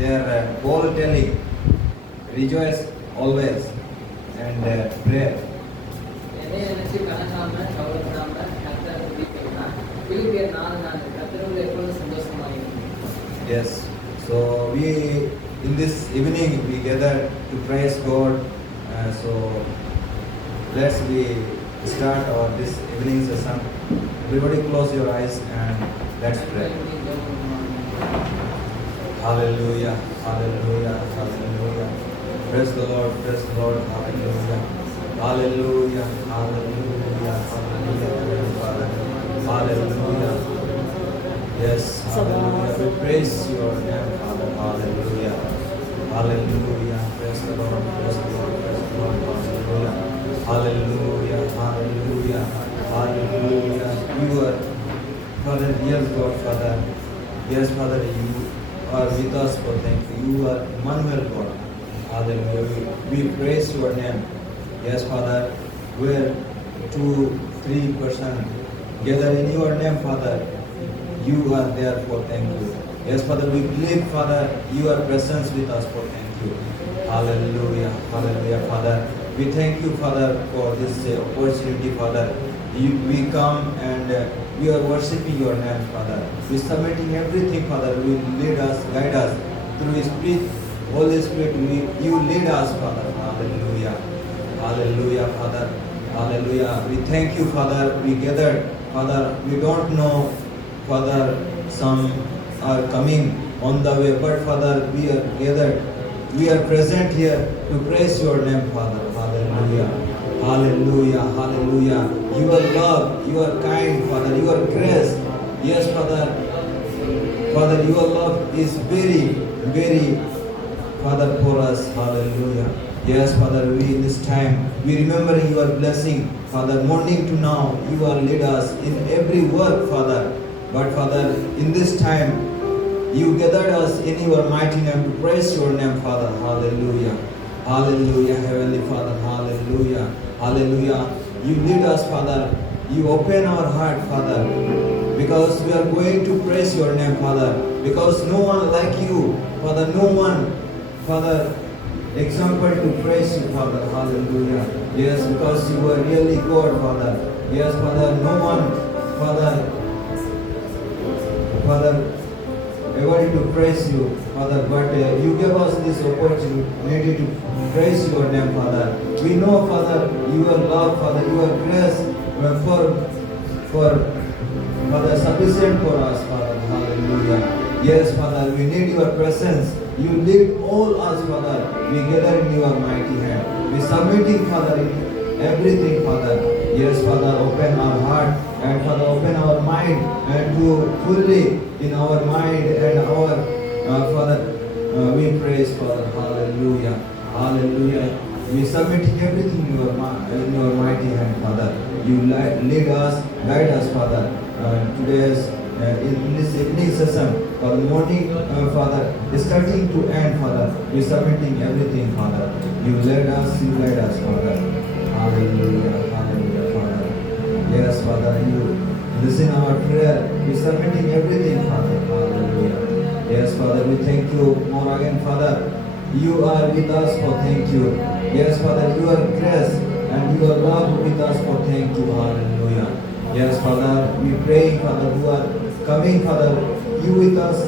their whole telling, rejoice always and pray. எதை நினைச்சு கலங்காம கவலைப்படாம கர்த்தரை துதிக்கணும்னா பிலிப்பியர் 4:4 கர்த்தருக்குள் எப்பொழுதும் சந்தோஷமாயிருங்க. Yes. So we in this evening we gather to praise God. So let's we start our this evening session. Everybody close your eyes and let's pray. Hallelujah, hallelujah, hallelujah. Praise the Lord, hallelujah. Hallelujah, hallelujah, hallelujah, Father. Hallelujah. Yes, hallelujah. We praise your name, Father. Hallelujah. Hallelujah. Praise the Lord, praise the Lord, praise the Lord. Hallelujah. Hallelujah, hallelujah, hallelujah. You are, Father, yes, God, Father. Yes, Father, you are with us for thank you. You are Emmanuel, God. Hallelujah. We praise your name. Yes, Father, where 2-3 persons gather in your name, Father, you are there for thank you. Yes, Father, we believe, Father, your presence with us for thank you. Hallelujah, hallelujah, Father. We thank you, Father, for this opportunity, Father. We come and we are worshiping your name, Father. We submitting everything, Father. We lead us, guide us through His Spirit. Holy Spirit, you lead us, Father. Hallelujah. Hallelujah, Father. Hallelujah. We thank you, Father. We gathered, Father. We don't know, Father, some are coming on the way, but Father, we are gathered. We are present here to praise your name, Father. Hallelujah. Hallelujah. Hallelujah. Your love, your kind, Father, your grace. Yes, Father. Father, your love is very, very, Father, for us. Hallelujah. Yes, Father, we in this time, we remember your blessing, Father, morning to now, you are lead us in every work, Father. But Father, in this time, you gathered us in your mighty name to praise your name, Father. Hallelujah. Hallelujah, Heavenly Father. Hallelujah. Hallelujah. You lead us, Father. You open our heart, Father. Because we are going to praise your name, Father. Because no one like you, Father. No one, Father, example to praise you, Father. Hallelujah. Yes, because you are really God, Father. Yes, Father. No one, Father, able to praise you, Father, but you gave us this opportunity to praise your name, Father. We know, Father, your love, Father, your grace for Father, sufficient for us, Father. Hallelujah. Yes, Father, we need your presence. You lead all us, Father. We gather in your mighty hand. We submitting, Father, in everything, Father. Yes, Father, open our heart and Father, open our mind and to fully in our mind and our Father, we praise, Father. Hallelujah. Hallelujah. We submitting everything in your mighty hand, Father. You lead us, guide us, Father. Today's in this evening session, for the morning, Father, starting to end, Father, we submitting everything, Father. You lead us, you guide us, Father. Hallelujah, hallelujah, Father. Yes, Father, you listen our prayer. We submitting everything, Father. Hallelujah. Yes, Father, we thank you more again, Father. You are with us for thank you. Yes, Father, your grace and your love with us for thank you. Hallelujah. Yes, Father, we pray, Father, who are coming, Father, you with us,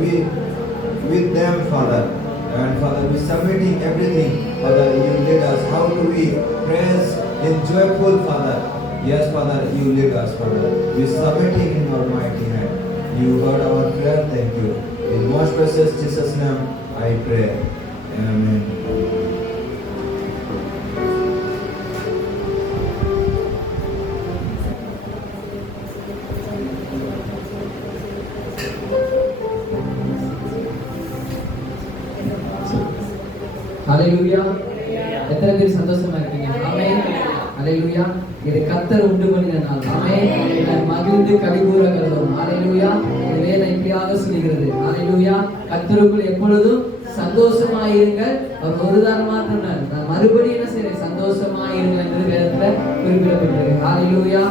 we with them, Father. And Father, we submitting everything, Father, you lead us. How do we praise in joyful, Father? Yes, Father, you lead us, Father. We submitting in your mighty hand. You heard our prayer, thank you. In most precious Jesus' name, I pray. Amen. ஹalleluya. எத்தனை பேர் சந்தோஷமா இருக்கீங்க? ஆமென். ஹalleluya. இது கர்த்தர் உண்டு பண்ணின நாள். ஆமென். மகிழ்ந்து கலிகூர கடவோம். ஹalleluya. இந்த வேதம் இப்படியாக சொல்கிறது. ஹalleluya. கர்த்தருக்குள் எப்பொழுதும் சந்தோஷமாயிருங்கள். அவர் ஒரு தரம் மாத்திரம் நான் மறுபடியும் என்ன செய்றேன்? சந்தோஷமாயிருங்கள் என்று வேதத்துல குறிப்பிடப்பட்டிருக்கு. ஹalleluya.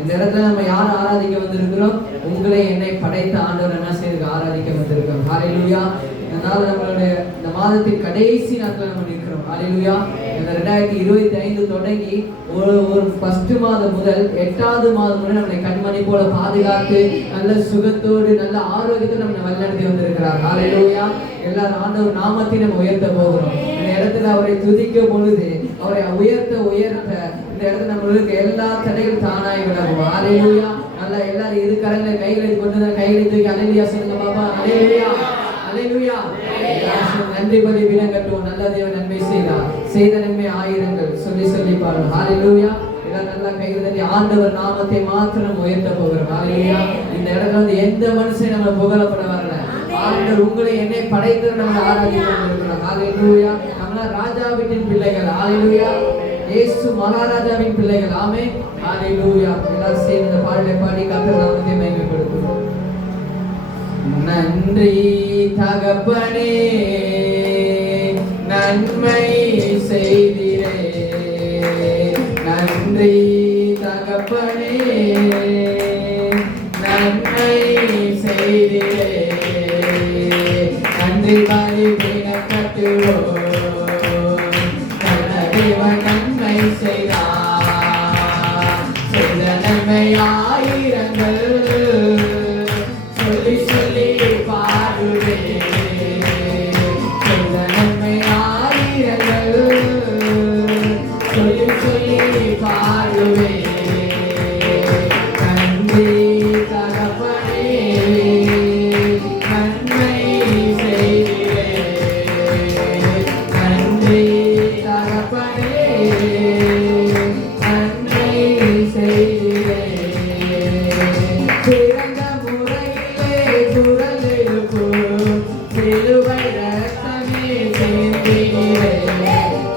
இந்த இடத்துல நம்ம யார் ஆராதிக்க வந்திருக்கிறோம்? உங்களை என்னை படைத்த ஆண்டவர் என்ன செய்து ஆராதிக்க வந்திருக்கிறோம். ஹalleluya. இதனால நம்மளுடைய இந்த மாதத்தின் கடைசி நாட்கள் நம்ம நிற்கிறோம். ஹalleluya. இந்த 2025 தொடங்கி ஒரு ஃபர்ஸ்ட் மாதம் முதல் 8வது மாதம் வரை நம்மை கண்மணி போல பாதுகாத்து நல்ல சுகத்தோடு நல்ல ஆரோக்கியத்தோடு நம்ம வழிநடத்தி வந்திருக்கிறார். ஹalleluya. எல்லாரும் ஆண்டவர் நாமத்தை நம்ம உயர்த்த போகிறோம். இந்த இடத்துல அவரை துதிக்கும் பொழுது அவரை உயர்த்த இந்த இடத்துல நம்மளுக்கு எல்லா தடைகளும் தானாய் விலகும். ஹalleluya. நல்லா எல்லாரும் இரு கரங்களை கைகளை கொண்டு கைகளை தூக்கி ஹalleluya சொல்லுங்க பாபா. ஹalleluya. ஹalleluya. நன்றி பலி விளங்கட்டும். நல்ல தேவன் நன்மை செய்தார், செய்த நன்மை ஆயிரங்கள் சொல்லி பாருங்க. ஹalleluya. எல்லாம் நல்லா கைகளை தட்டி ஆண்டவர் நாமத்தை மாத்திரம் உயர்த்த போகிறோம். ஹalleluya. இந்த இடத்துல வந்து எந்த மனுஷன் நம்ம புகழப்பட வரல. ஆண்டவர் உங்களை என்னை படைத்து நம்ம ஆராதிக்க வந்திருக்கிறோம். ஹalleluya. நம்மள ராஜா வீட்டின் பிள்ளைகள். ஹalleluya. இயேசு மகாராஜாவின் பிள்ளைகள். ஆமென். ஹalleluya. எல்லாரும் சேர்ந்து பாடலை பாடி கர்த்தர் நாமத்தை மகிமைப்படுத்துவோம். நன்றி தகப்பனே, நன்மை செய்திரே. நன்றி தகப்பனே, நன்மை செய்திரே. நன்றி பலி விளக்கட்டுவோம். தேவன் நன்மை செய்தார், செய்த நன்மை ஆயிரங்கள் சொல்லி பாடுவே. செய்த நன்மை ஆயிரங்கள் சொல்லி பாடுவே. நன்றி தகப்பனே, நன்மை செய்திரே. நன்றி தகப்பனே, நன்மை செய்திரே. சிறந்த முறையிலே குரல் எழுப்பு, சிலுவை ரத்தமே சிந்தினீரே.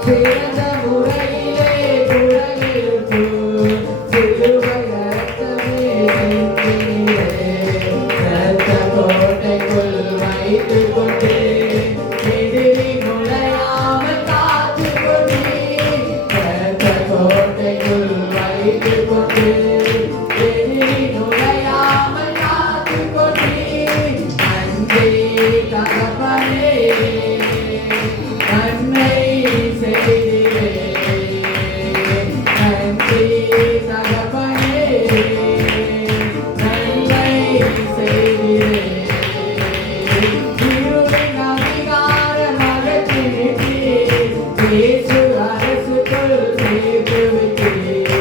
சிறந்த முறையிலே குரல் எழுப்பு, சிலுவை ரத்தமே சிந்தினீரே. இரத்த கோட்டைக்குள் வைத்துக் கொண்டு எதிரி நுழையாமல் காத்துக் கொண்டீர். இரத்த கோட்டைக்குள் வைத்துக் கொண்டு எதிரி நுழையாமல் காத்துக் கொண்டீர். நன்றி தகப்பனே, நன்மை செய்திரே. நன்றி தகப்பனே, நன்மை செய்திரே. இருளின் அதிகாரம் அகற்றி விட்டீர், இயேசு அரசுக்குள் சேர்த்து விட்டீர்.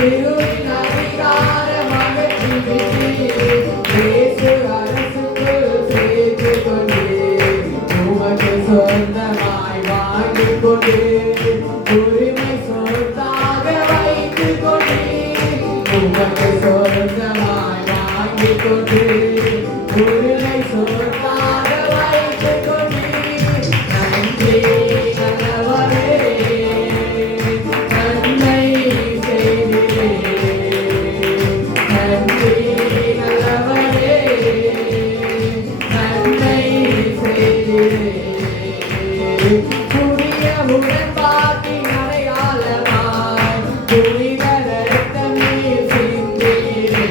இருளின் அதிகாரம் அகற்றி விட்டீர், இயேசு அரசுக்குள் சேர்த்து கொண்டீர். உமக்கு சொந்தமாய் வாங்கிக் கொண்டீர், உரிமை சொத்தாக வைத்துக் கொண்டீர். உமக்கு சொந்தமாய் வாங்கிக் கொண்டீர், உரிமை சொத்தாக வைத்துக் கொண்டீர். நன்றி நல்லவரே, நன்மை செய்திரே. நன்றி நல்லவரே, நன்மை செய்திரே. புதிய உடன்பாட்டின் அடையாளமாய் புனித இரத்தமே சிந்தினீரே.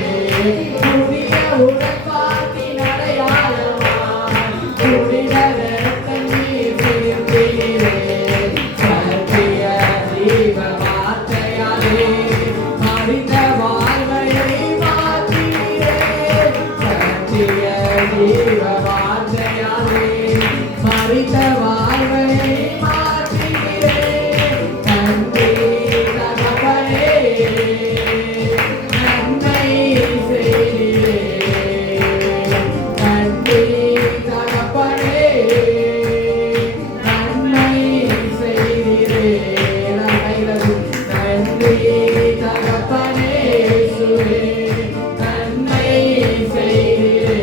புதிய உடன்பாட்டின் அடையாளமாய் புனித இரத்தமே சிந்தினீரே. சத்திய ஜீவ வார்த்தையாலே மரித்த வாழ்வையை மாற்றினீரே. சத்திய ஜீவ வார்த்தையாலே மரித்த வாழ்வையை மாற்றினீரே. நன்றி தகப்பனே, நன்மை செய்திரே. நன்றி தகப்பனே, நன்மை செய்திரே. நன்றி தகப்பனே, இயேசுவே, நன்மை செய்திரே.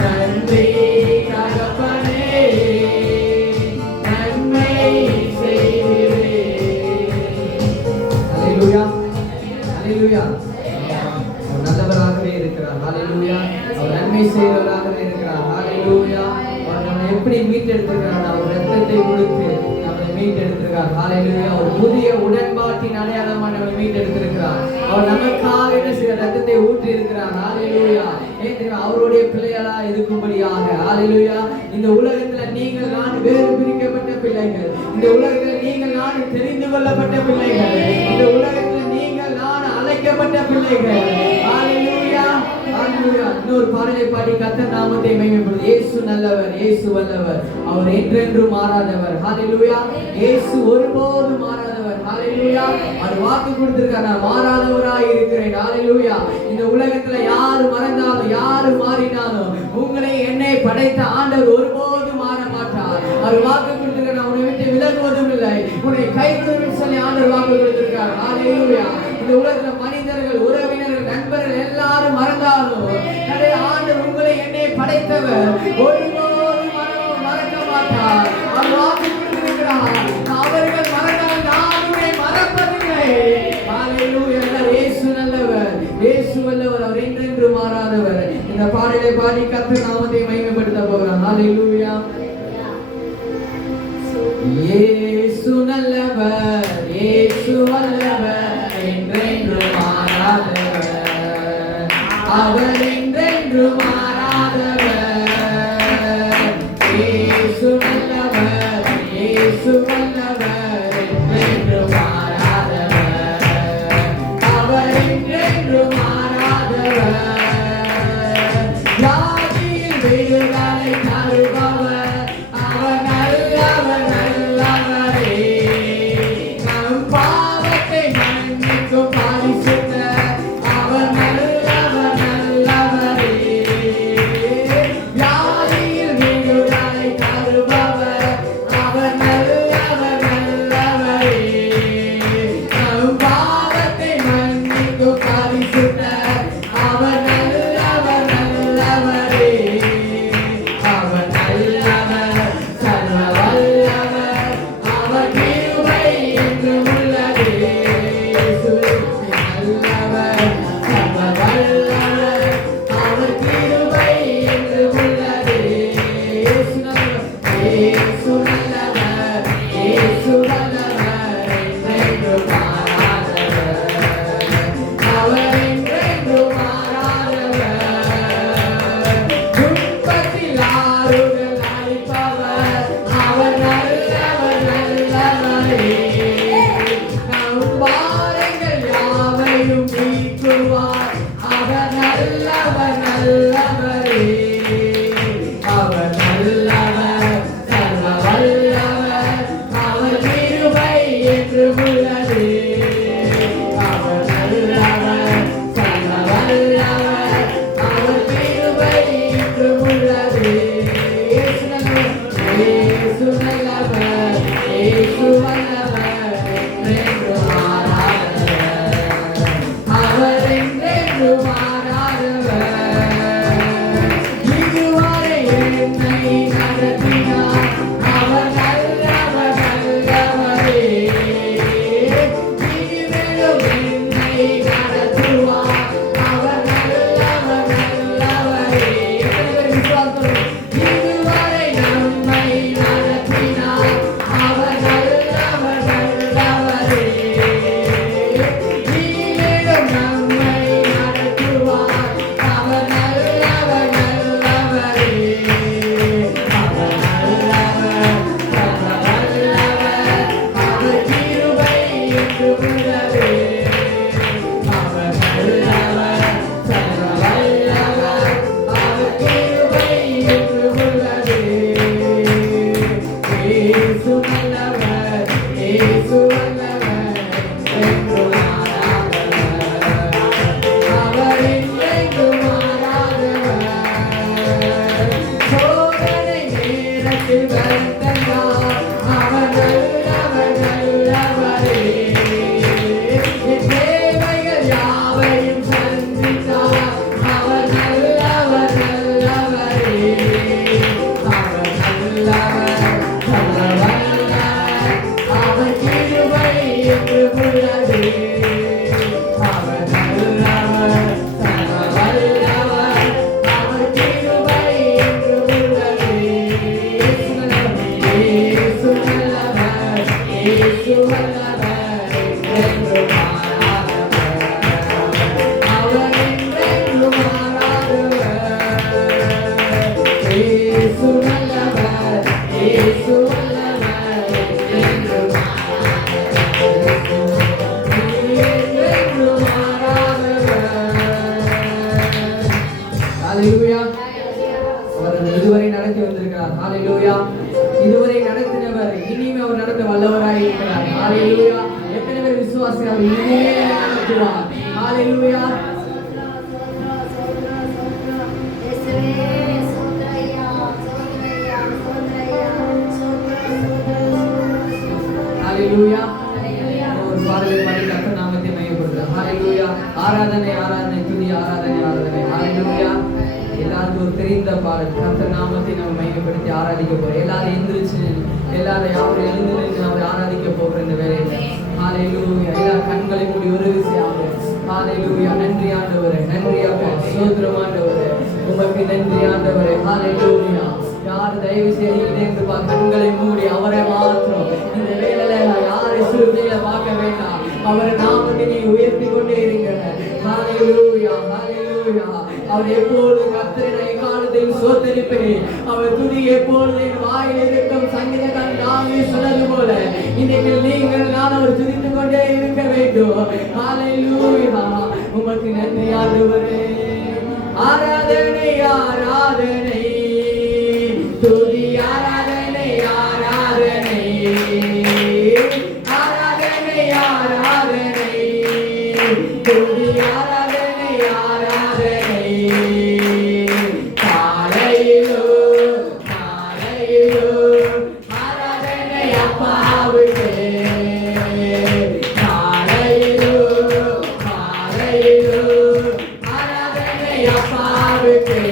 நன்றி தகப்பனே, நன்மை செய்திரே. ஹalleluya. ஹalleluya. அவர் நல்லவராகவே இருக்கிறார். ஹalleluya. அவர் நன்மை செய்கிறவராகவே இருக்கிறார். ஹalleluya. அவர் நம்மை எப்படி மீட்டெடுத்திருக்கிறார்? அவர் ரத்தத்தை கொடுத்து நம்மை மீட்டெடுத்திருக்கிறார். மீட்டெடுத்திருக்கிறார். ஹalleluya. ஒரு புதிய உடன்பாட்டின் அடையாளமாக நம்மை மீட்டெடுத்திருக்கிறார். அவர் நமக்காக என்ன செய்ய ரத்தத்தை ஊற்றி இருக்கிறார். ஹalleluya. அவருடைய பிள்ளைகளா இருக்கும்படியாக ஹalleluya. இந்த உலகத்துல நீங்கள் நான் வேறு பிரிக்கப்பட்ட பிள்ளைகள். இந்த உலகத்துல நீங்கள் நான் தெரிந்து கொள்ளப்பட்ட பிள்ளைகள். இந்த உலகத்துல நீங்கள் நான் அழைக்கப்பட்ட பிள்ளைகள். ஹalleluya. ஹalleluya. இன்னொரு பாடலை பாடி கர்த்தர் நாமத்தை மகிமைப்படுத்து. இயேசு நல்லவர், இயேசு வல்லவர், அவர் என்றென்றும் மாறாதவர். ஹalleluya. இயேசு ஒருபோதும் மாறாதவர். ஹalleluya. அவர் வாக்கு கொடுத்திருக்கார், நான் மாறாதவராய் இருக்கிறேன். ஹalleluya. இந்த உலகத்துல யாரு மறந்தாலும் யாரு மாறினாலும் உங்களை என்னை படைத்த ஆண்டவர் ஒருபோதும் மாற மாட்டார். அவர் வாக்கு கொடுத்திருக்கார், நான் உன்னை விட்டு விலகுவதும் இல்லை, உன்னை கைவிடுவதும் சொல்லி ஆண்டவர் வாக்கு கொடுத்திருக்கார். ஹalleluya. இந்த உலகத்துல மனிதர்கள், உறவினர்கள், நண்பர்கள் எல்லாரும் மறந்தாலும் ஆண்டவர் உங்களை என்னை படைத்தவர் ஒருபோதும் மறக்க மாட்டார். அவர் வாக்கு கொடுத்திருக்கிறார், அவர்கள் மறந்தால் நான் உன்னை மறப்பதில்லை. ஹalleluya. இயேசு நல்லவர், இயேசு வல்லவர், அவர் என்றென்று மாறாதவர். இந்த பாடலை பாடி கர்த்தர் நாமத்தை மகிமைப்படுத்த போகிறார். ஹalleluya. இயேசு நல்லவர், இயேசு வல்லவர், என்றென்று மாறாதவர், அவர் என்றென்று மாறாதவர். இயேசு நல்லவர், இயேசு வல்லவர், என்றென்று மாறாதவர், அவர் என்றென்று மாறாதவர். ஜாதியில் விடுதலை தருபவர், அவர் நல்லவர், நல்லவரே. நம் பாவத்தை மன்னிக்கும் பரிசுத்தர், அவர் நல்லவர், நல்லவரே. ஜாதியில் விடுதலை தருபவர், அவர் நல்லவர், நல்லவரே. நம் பாவத்தை மன்னிக்கும் பரிசுத்தர், அவர் நல்லவர், நல்லவரே. அவர் நல்லவர், இதுவரை நடத்தி வந்திருக்கிறார். ஹalleluya. இதுவரை நடத்தினவர் இனிமே அவர் நடத்த வல்லவராய் இருக்கிறார். ஹalleluya. எத்தனை பேர் விசுவாசிகள் இனிமே நடத்துவார். ஹalleluya. ஹalleluya. ஒரு பாடலை பாடி கர்த்தர் நாமத்தை மகிமைப்படுத்துவோம். ஹalleluya. ஆராதனை ஆராதனை துதி ஆராதனை ஆராதனை. ஹalleluya. எல்லாருக்கும் ஒரு தெரிந்த பாடல். கர்த்தர் நாமத்தை நம்ம மகிமைப்படுத்தி ஆராதிக்க போறோம். எல்லாரும் எந்திரிச்சு எல்லாரும் யாரும் எழுந்து நின்று நம்ம ஆராதிக்க போறோம் இந்த வேளையில. ஹalleluya. எல்லா கண்களை மூடி ஒரு விஷயம். ஹalleluya. நன்றி ஆண்டவரே, நன்றி அப்பா, ஸ்தோத்திரம் ஆண்டவரே, உமக்கு நன்றி ஆண்டவரே. ஹalleluya. யார் தயவு செய்து கண்களை மூடி அவரை மாத்திரம் இந்த வேளையில யாரை சிறுமையில பார்க்க வேண்டாம். அவரை நாமத்தை நீ உயர்த்தி கொண்டே இருங்க. ஹalleluya. ஹalleluya. அவர் எப்பொழுது கர்த்தரை காலத்தில் சோதரிப்பேன். அவர் துதி எப்பொழுது என் வாயில் இருக்கும். சங்கீதக்காரன் தாவீது சொன்னது போல இன்னைக்கு நீங்கள் நான் அவர் துதித்துக் கொண்டே இருக்க வேண்டும். ஹalleluya. உமக்கு நன்றி ஆண்டவரே. ஆராதனை ஆராதனை துதி ஆராதனை ஆராதனை ஆராதனை ஆராதனை துதி ஆராதனை ஆராதனை காலையிலோ காலையிலோ ஆராதனை அப்பாவுக்கே காலையிலோ காலையிலோ ஆராதனை அப்பாவுக்கே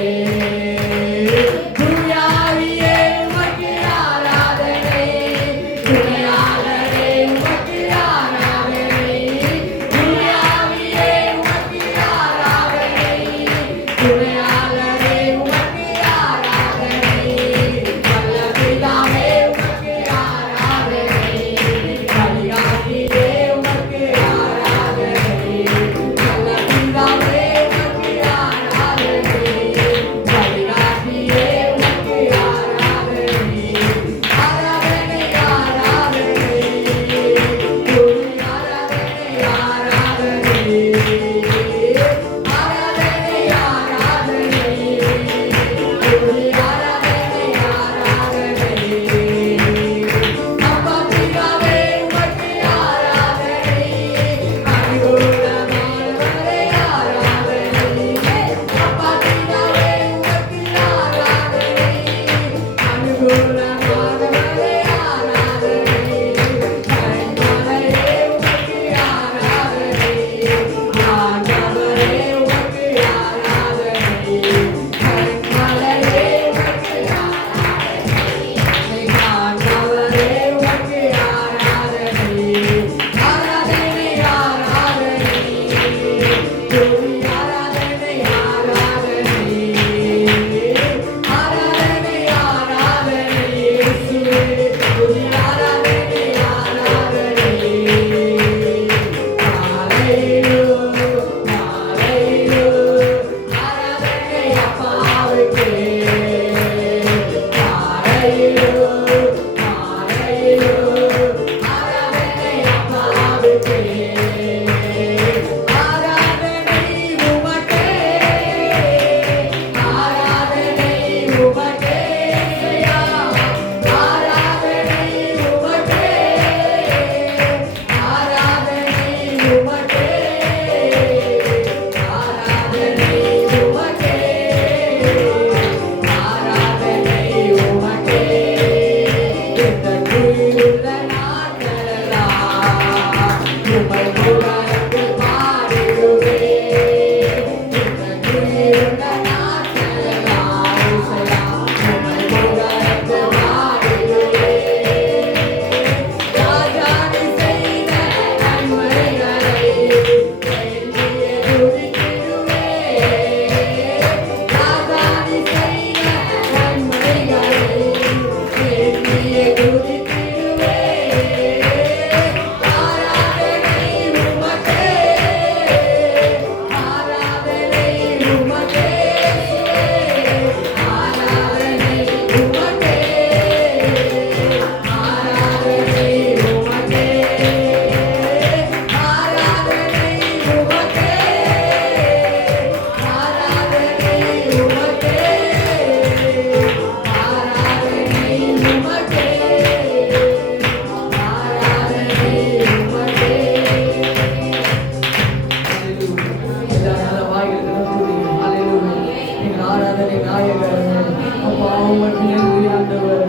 நன்றி ஆண்டவரே.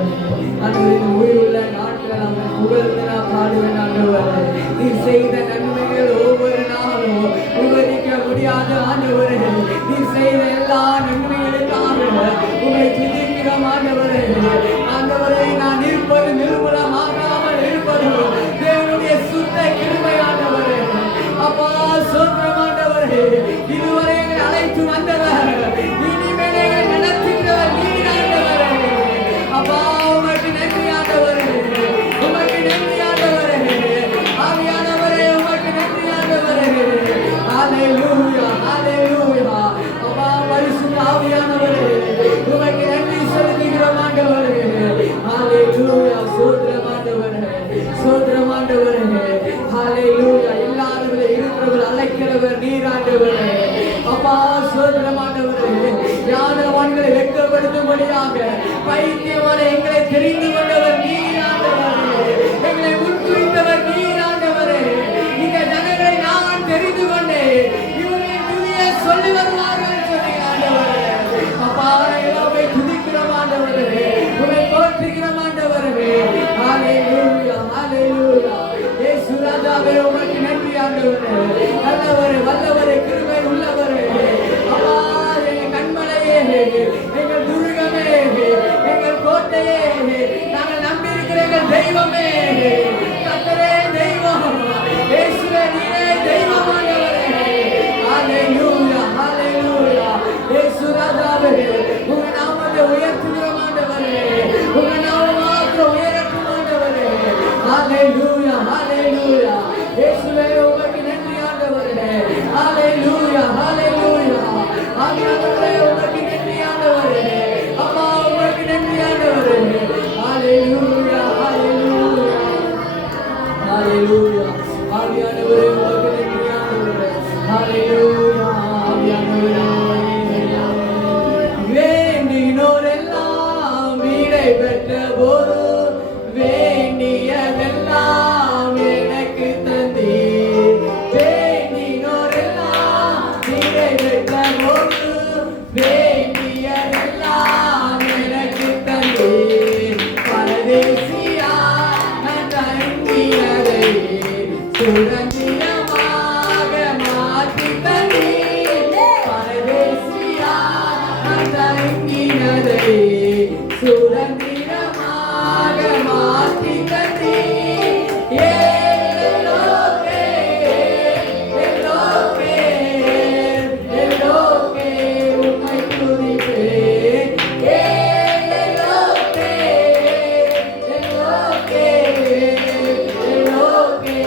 ஆண்டவரே, இந்த உயிருள்ள நாட்கள் அவன் புகழ்ந்து நான் பாடுவேன் ஆண்டவரே. நீ செய்த நன்மைகள் ஒவ்வொரு நாளும் விவரிக்க முடியாத ஆண்டவரே. நீ செய்த எல்லா நன்மைகளுக்காக உங்களை துதிக்கிறோம் ஆண்டவரே. ஆண்டவரே, நான் இருப்பது நிர்மூலமாகாமல் இருப்பது தேவனுடைய சுத்த கிருபை ஆண்டவரே. அப்பா சோத்திரம் ஆண்டவரே. இதுவரை எங்களை அழைத்து வந்தவர், இனிமேலே நடத்துகிறவர் நீர் ஆண்டவரே. அப்பா உமக்கு நன்றி ஆண்டவரே. உமக்கு நன்றி ஆண்டவரே. ஆவியானவரே, உமக்கு நன்றி ஆண்டவரே. ஹalleluya, ஹalleluya. அப்பா பரிசுத்த ஆவியானவரே, உமக்கு நன்றி செலுத்துகிறோம் ஆண்டவரே. ஹalleluya, சோத்திரம் ஆண்டவரே, சோத்திரம் ஆண்டவரே. ஹalleluya. எல்லாரும் இருக்கிறவர் அழைக்கிறவர் நீர் ஆண்டவரே. அப்பா சோத்திரம் ஆண்டவரே. ஞானவான்களை வெட்கப்படுத்தும்படியாக பைத்தியமான எங்களை தெரிந்து கொண்டவர் நீர் ஆண்டவரே. எங்களை முன்குறித்தவர் நீர் ஆண்டவரே. இந்த ஜனங்களை நான் தெரிந்து கொண்டேன், இவரின் துதியை சொல்லி வருவார்கள் சொல்லி ஆண்டவரே. அப்பா எல்லாமே துதிக்கிறோம் ஆண்டவரே. உம்மை போற்றுகிறோம் ஆண்டவரே. ஹalleluya, ஹalleluya. இயேசு ராஜாவே, உமக்கு நன்றி ஆண்டவரே. நல்லவரே, வல்லவரே, கிருபை உள்ளவரே. அப்பா எங்கள் கண்மலையே, எங்கள் துர்கமே, எங்கள் கோட்டையே, நாங்கள் நம்பியிருக்கிற எங்கள் தெய்வமே. கர்த்தரே தெய்வம், இயேசுவே நீரே தெய்வம் ஆண்டவரே. ஹalleluya, ஹalleluya. இயேசு ராஜாவே, உங்க நாமத்தை உயர்த்துகிறோம் ஆண்டவரே. உங்க நாமம் மாத்திரம் உயரட்டும் ஆண்டவரே. ஹalleluya, ஹalleluya. இயேசுவே உமக்கு நன்றி ஆண்டவரே. ஹalleluya, ஹalleluya. ஆண்டவரே உமக்கு நன்றி ஆண்டவரே. அப்பா உமக்கு நன்றி ஆண்டவரே. ஹalleluya, ஹalleluya, ஹalleluya. ஆவியானவரே உமக்கு நன்றி ஆண்டவரே. ஹalleluya, ஆவியானவரே. வேண்டினோரெல்லாம் விடை பெற்ற போது வேண்டியதெல்லாம் எனக்கு தந்தீர். வேண்டினோரெல்லாம் விடை பெற்ற போது வேண்டியதெல்லாம் எனக்கு தந்தீர். பரதேசியா நான் தங்கினதை சுதந்திரமாக மாற்றி தந்தீர். பரதேசியா நான் தங்கினதை சுதந்திரமாக மாற்றி தந்தீர். எல்லோகே, எல்லோகே, எல்லோகே உம்மை துதிப்பேன். எல்லோகே, எல்லோகே, எல்லோகே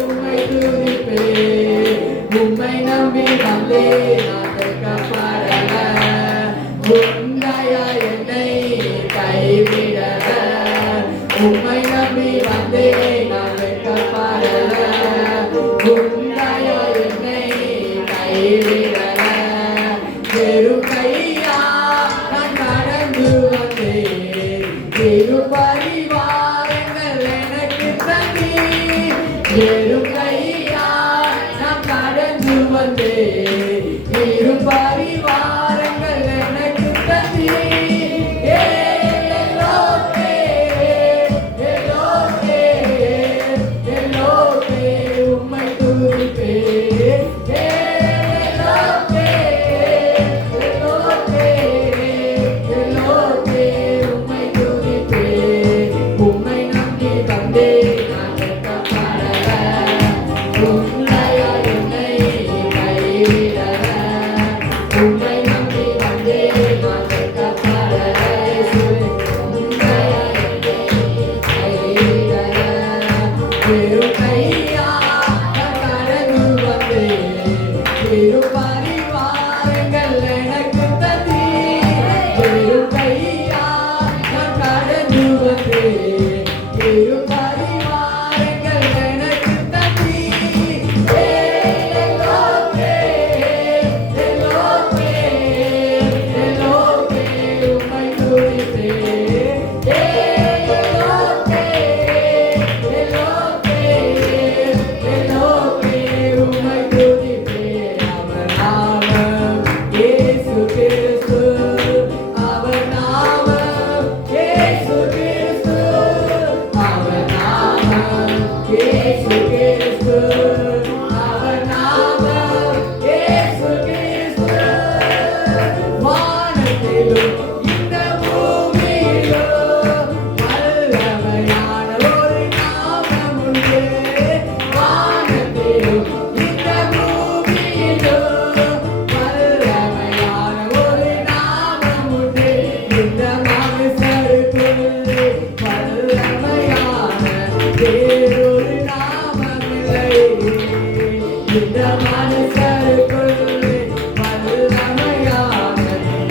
உம்மை துதிப்பேன். உம்மை நம்பி வந்தேன், நான் வெட்கப்படல. உந்தையா என்னை கைவிடல. உம்மை நம்பி வந்தேன், நான் வெட்கப்படல. உந்தையா என்னை கைவிடல. வெறும் கையா நான் கடந்து வந்தேன். இரு பரிவாரங்கள் எனக்கு தந்தீர். வெறும் கையா நான் கடந்து வந்தேன். இரு பரிவாரங்கள் எனக்கு தந்தீர். எல்லோகே, எல்லோகே, எல்லோகே உம்மை துதிப்பேன். எல்லோகே, எல்லோகே, எல்லோகே உம்மை துதிப்பேன். உம்மை நம்பி வந்தேன், நான் வெட்கப்படல. உம்மையா என்னை கைவிடல. உம்மை நம்பி வந்தேன், நான் வெட்கப்படல. உம்மையா என்னை கைவிடல. வெறும் கையா நான் கடந்து வந்தேன். இரு பரிவாரங்கள் எனக்கு தந்தீர். வெறும் கையா நான் கடந்து வந்தேன். இரு பரிவாரங்கள் எனக்கு தந்தீர். எல்லோகே, எல்லோகே, எல்லோகே உம்மை துதிப்பேன். எல்லோகே, எல்லோகே, எல்லோகே உம்மை துதிப்பேன். அவர் நாமம் இயேசு கிறிஸ்து. அவர் நாமம் மனுஷருக்குள்ளே வல்லமையான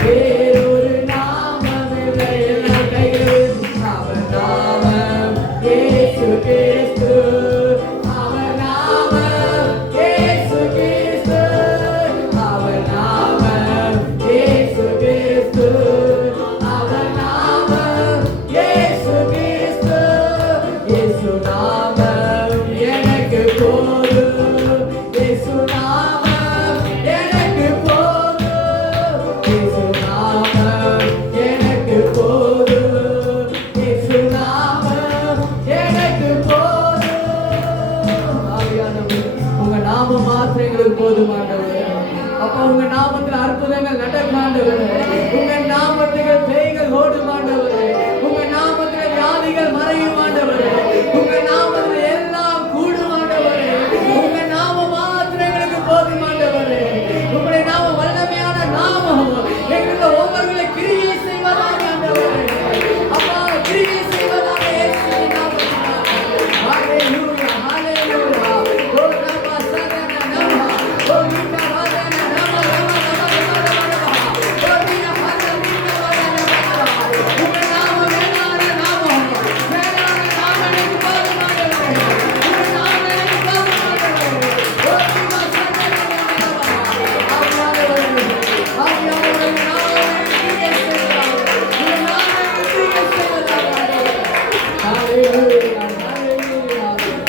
வேறொரு நாமமில்லை. எல்லா கைகளும் அவர் நாமம் இயேசு கிறிஸ்து. அவர் நாமம் இயேசு கிறிஸ்து. அவர் நாமம் இயேசு கிறிஸ்து. அவர் நாமம் இயேசு கிறிஸ்து. இயேசு நாமம் எனக்கு போதும். இயேசு நாமம் எனக்கு போதும். இயேசு நாமம் எனக்கு போதும். இயேசு நாமம் எனக்கு போதும். ஆவியானவரே, உங்க நாமம் மாத்திரம் எங்களுக்கு போதுமானவரே. அப்பா, உங்க நாமத்தில் அற்புதங்கள் நடக்காண்டவரே. உங்க நாமத்துக்கு பேய்கள் ஓடுமாண்டவரே. உங்க நாமத்தில் வியாதிகள் மறையுமாண்டவரே. உங்க நாமத்தில் எல்லாம் கூடுமாண்டவரே. உங்க நாமம் மாத்திரம் எங்களுக்கு போதுமாண்டவரே. உங்களுடைய நாமம் வல்லமையான நாமம். எங்களுக்கு ஒவ்வொருவரை கிரியை செய்வதாக ஆண்டவரே. அப்பா, கிரியை செய்வதாக இயேசுவின் நாமத்தினாலே. ஹalleluya, ஹalleluya. ஓ ரபா சதன நம. ஓ விண்ண வதன நம நம நம நம நம. ஓ விண்ண வதன விண்ண வதன நம. உங்க நாமம் மேலான நாமம். மேலான நாமம் எனக்கு போதுமானவரே. உங்க நாமம் எனக்கு போதுமானவரே. ஓ விண்ண சதன நம. ஆவியானவரே, ஆவியானவரே, நாமம் கிரியை செய்வதாக. உங்க நாமம் கிரியை செய்வதாக. ஹalleluya, ஹalleluya.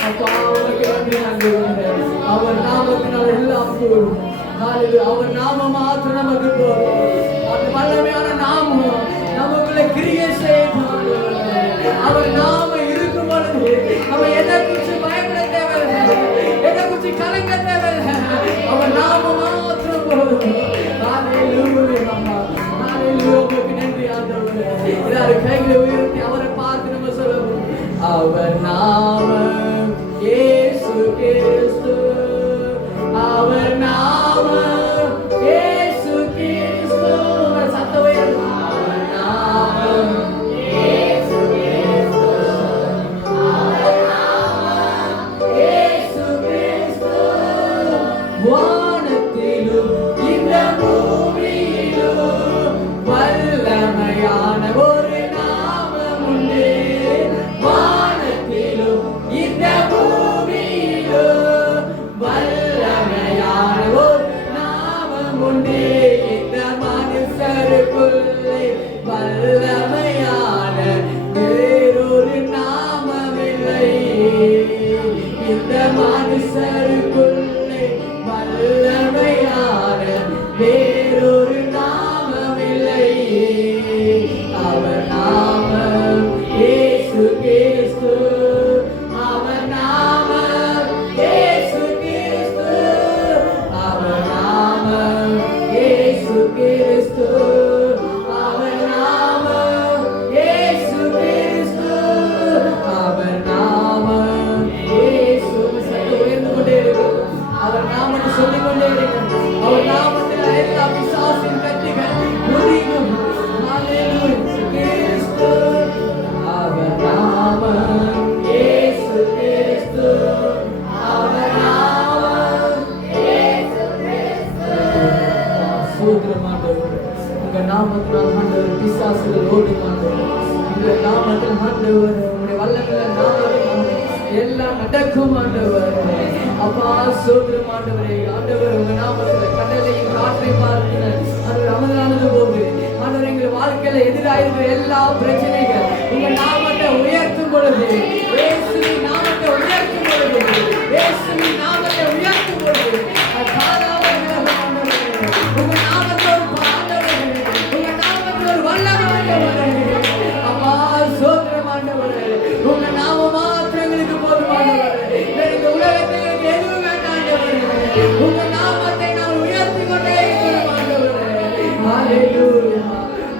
அப்பா, உமக்கு நன்றி ஆண்டவரே. அவர் நாமத்தினால் எல்லாம் கூடும். ஹalleluya. அவர் நாமம் மாத்திரம் நமக்கு போதும். அந்த வல்லமையான நாமம் நமக்குள்ள கிரியை செய்யும் ஆண்டவரே. அவர் நாமம் இருக்கும் பொழுது நம்ம எதை குறித்து பயப்பட தேவையில்லை. எதை குறித்து கலங்க தேவையில்லை. அவர் நாமம் மாத்திரம் போதும். ஹalleluya, ஹalleluya. உமக்கு நன்றி ஆண்டவரே. எல்லாரும் கைகளை உயர்த்தி அவரை பார்த்து நம்ம சொல்லுவோம். அவர் நாமம் இயேசு கிறிஸ்து. அவர் நாமம் இயேசு கிறிஸ்து. சத்தம் உயர்த்தி. அவர் நாமம் இயேசு கிறிஸ்து. அவர் நாமம் இயேசு கிறிஸ்து. வானத்திலும் இந்த பூமியிலும் வல்லமையான ஒரு நாமம் உண்டு. வானத்திலும் இந்த பூமியிலும் வல்லமையான ஒரு நாமம் உண்டு. இந்த மனுஷருக்குள்ளே வல்லமையான வேறொரு நாமமில்லை. இந்த மனுஷருக்குள்ளே வல்லமையான வேறொரு நாமமில்லை. அவர் நாமம் இயேசு கிறிஸ்து. அவர் நாமம் இயேசு கிறிஸ்து. அவர் நாமம் இயேசு கிறிஸ்து. அவர் நாமம் இயேசு கிறிஸ்து. அவர் நாமம் இயேசு. சத்தம் உயர்ந்து கொண்டே இருக்கிறது. அவர் நாமத்தை சொல்லிக் கொண்டே இருக்கிறது. அவர் நாமத்தில் எல்லா பிசாசின் கட்டுகள் முறியும். ஹalleluya, கிறிஸ்து. அவர் நாமம் இயேசு கிறிஸ்து. அவர் நாமம் இயேசு கிறிஸ்து. சோதரம் ஆண்டவரே, உங்க நாமத்தினால் ஆண்டவரே பிசாசுகள் ஓடும் ஆண்டவரே. உங்க நாமத்தில் ஆண்டவரே, உங்களுடைய வல்லமையான நாமத்தில் எல்லாம் நடக்கும் ஆண்டவரே. அப்பா, சோதரம் ஆண்டவரே. ஆண்டவரே, உங்க நாமத்தில் கடலையும் காற்றை பார்க்கிற அது அமலானது போது ஆண்டவரே, எங்கள் வாழ்க்கையில எதிராயிருக்கிற எல்லா பிரச்சனைகள் உங்க நாமத்தை உயர்த்தும் பொழுது, இயேசுவின் நாமத்தை உயர்த்தும் பொழுது, இயேசுவின் நாமத்தை உயர்த்தும் பொழுது அது காணாமல் விலகும் ஆண்டவரே. உங்க நாமத்தில் ஒரு ஆண்டவரே, உங்க நாமத்தில் ஒரு வல்லமை ஆண்டவரே. அப்பா, சோதரம் ஆண்டவரே, உங்க நாமம் மாத்திரம் எங்களுக்கு போதுமானவரே. இந்த உலகத்தில் எனக்கு எதுவும் வேண்டாம் ஆண்டவரே. உங்க நாமத்தை நான் உயர்த்தி கொண்டே இருக்கிறோம் ஆண்டவரே. ஹalleluya.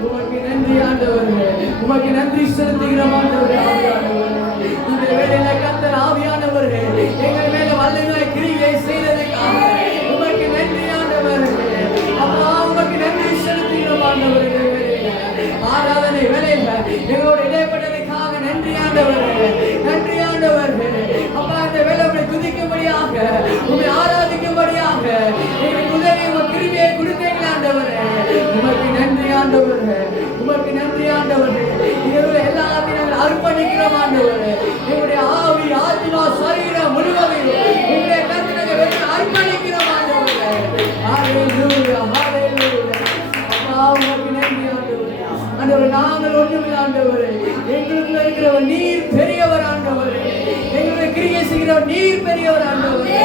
உமக்கு நன்றி ஆண்டவரே. உமக்கு நன்றி செலுத்துகிறோம் ஆண்டவரே. ஆவியானவரே, இந்த வேளையில கர்த்தர் ஆவியானவரே எங்கள் மேல வல்லமையாய் கிரியை செய்ததற்காக உமக்கு நன்றி ஆண்டவரே. அப்பா, உமக்கு நன்றி செலுத்துகிறோம் ஆண்டவரே. இந்த வேளையில ஆராதனை வேளையில எங்களோட இடைப்பட்டதற்காக நன்றி ஆண்டவரே. நன்றி ஆண்டவரே. அப்பா, இந்த வேளை உம்மை துதிக்கும்படியாக, உம்மை ஆராதிக்கும்படியாக கொடுத்தீங்க ஆண்டவரே. உமக்கு நன்றி ஆண்டவரே, உமக்கு நன்றி ஆண்டவரே. இரவு எல்லாத்தையும் நாங்கள் அர்ப்பணிக்கிறோம் ஆண்டவரே. எங்களுடைய ஆவி ஆத்மா சரீரம் முழுவதையும் உங்களுடைய கருத்துக்களை வைத்து அர்ப்பணிக்கிறோம் ஆண்டவரே. ஹalleluya ஹalleluya. அப்பா உமக்கு நன்றி ஆண்டவரே. ஆண்டவரே நாங்கள் ஒன்றுமில்லை ஆண்டவரே. எங்களுக்குள்ள இருக்கிறவர் நீர் பெரியவர் ஆண்டவரே. எங்களுடைய கிரியை செய்கிறவர் நீர் பெரியவர் ஆண்டவரே.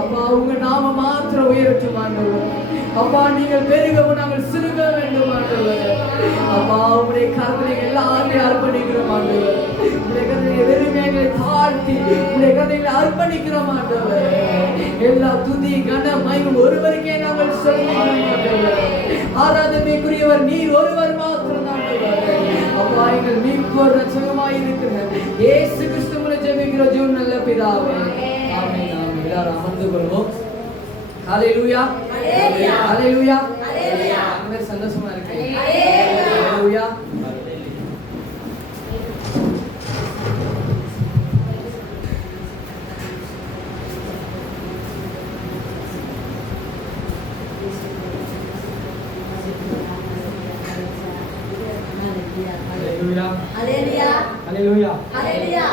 அப்பா உங்க நாம மாத்திரம் உயரட்டும் ஆண்டவரே. அப்பா நீங்கள் பெருகவும் நாங்கள் சிறுக வேண்டும் ஆண்டவரே. அப்பா உங்களுடைய கருத்தை எல்லாத்தையும் அர்ப்பணிக்கிறோம் ஆண்டவரே. உங்களுடைய கருத்தை வெறுமையை தாழ்த்தி உங்களுடைய கருத்தை அர்ப்பணிக்கிறோம் ஆண்டவரே. எல்லா துதி கன மகிமை ஒருவருக்கே நாங்கள் செலுத்துகிறோம் ஆண்டவரே. ஆராதனைக்குரியவர் நீர் ஒருவர் மாத்திரம் ஆண்டவரே. அப்பா எங்கள் மீட்பர் ரட்சகமாய் இருக்கிற இயேசு கிறிஸ்து மூலம் ஜெபிக்கிற ஜீவன் நல்ல பிதாவே. ஆமென் ஆமென். எல்லாரும் அமர்ந்து கொள்வோம். ஹalleluya ஹalleluya ஹalleluya ஹalleluya. அனைவரும் சந்தோஷமா இருக்கீங்க. ஹalleluya. ஹalleluya ஹalleluya.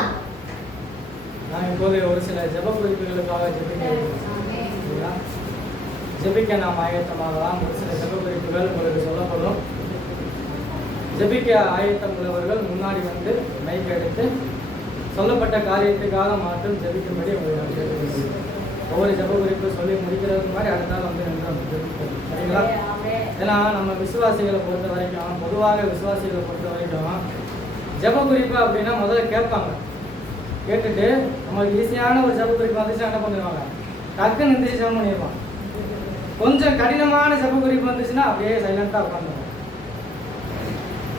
நான் இப்போது ஒரு சில ஜெப குறிப்புகளுக்காக ஜெபிக்க நாம் ஆயத்தமாகலாம். ஒரு சில ஜெப குறிப்புகள் உங்களுக்கு சொல்லப்படும். ஜெபிக்க ஆயத்தம் உள்ளவர்கள் முன்னாடி வந்து மைக் எடுத்து சொல்லப்பட்ட காரியத்துக்காக மாற்றம் ஜெபிக்கும்படி உங்களை நான் கேட்டுக்கொள்கிறேன். ஒவ்வொரு ஜெப குறிப்பு சொல்லி முடிக்கிறதுக்கு மாதிரி அடுத்த வந்து ஜெபிப்போம். சரிங்களா? ஏன்னா நம்ம விசுவாசிகளை பொறுத்த வரைக்கும், பொதுவாக விசுவாசிகளை பொறுத்த வரைக்கும் ஜெப குறிப்பு அப்படின்னா முதல்ல கேட்பாங்க. கேட்டுட்டு நம்மளுக்கு ஈஸியான ஒரு ஜெப குறிப்பு வந்துச்சுன்னா என்ன பண்ணுவாங்க, டக்குன்னு எந்திரிச்சு ஜெபம் பண்ணிடுவாங்க. கொஞ்சம் கடினமான ஜெப குறிப்பு வந்துச்சுன்னா அப்படியே சைலண்டாக உட்காந்துருவாங்க.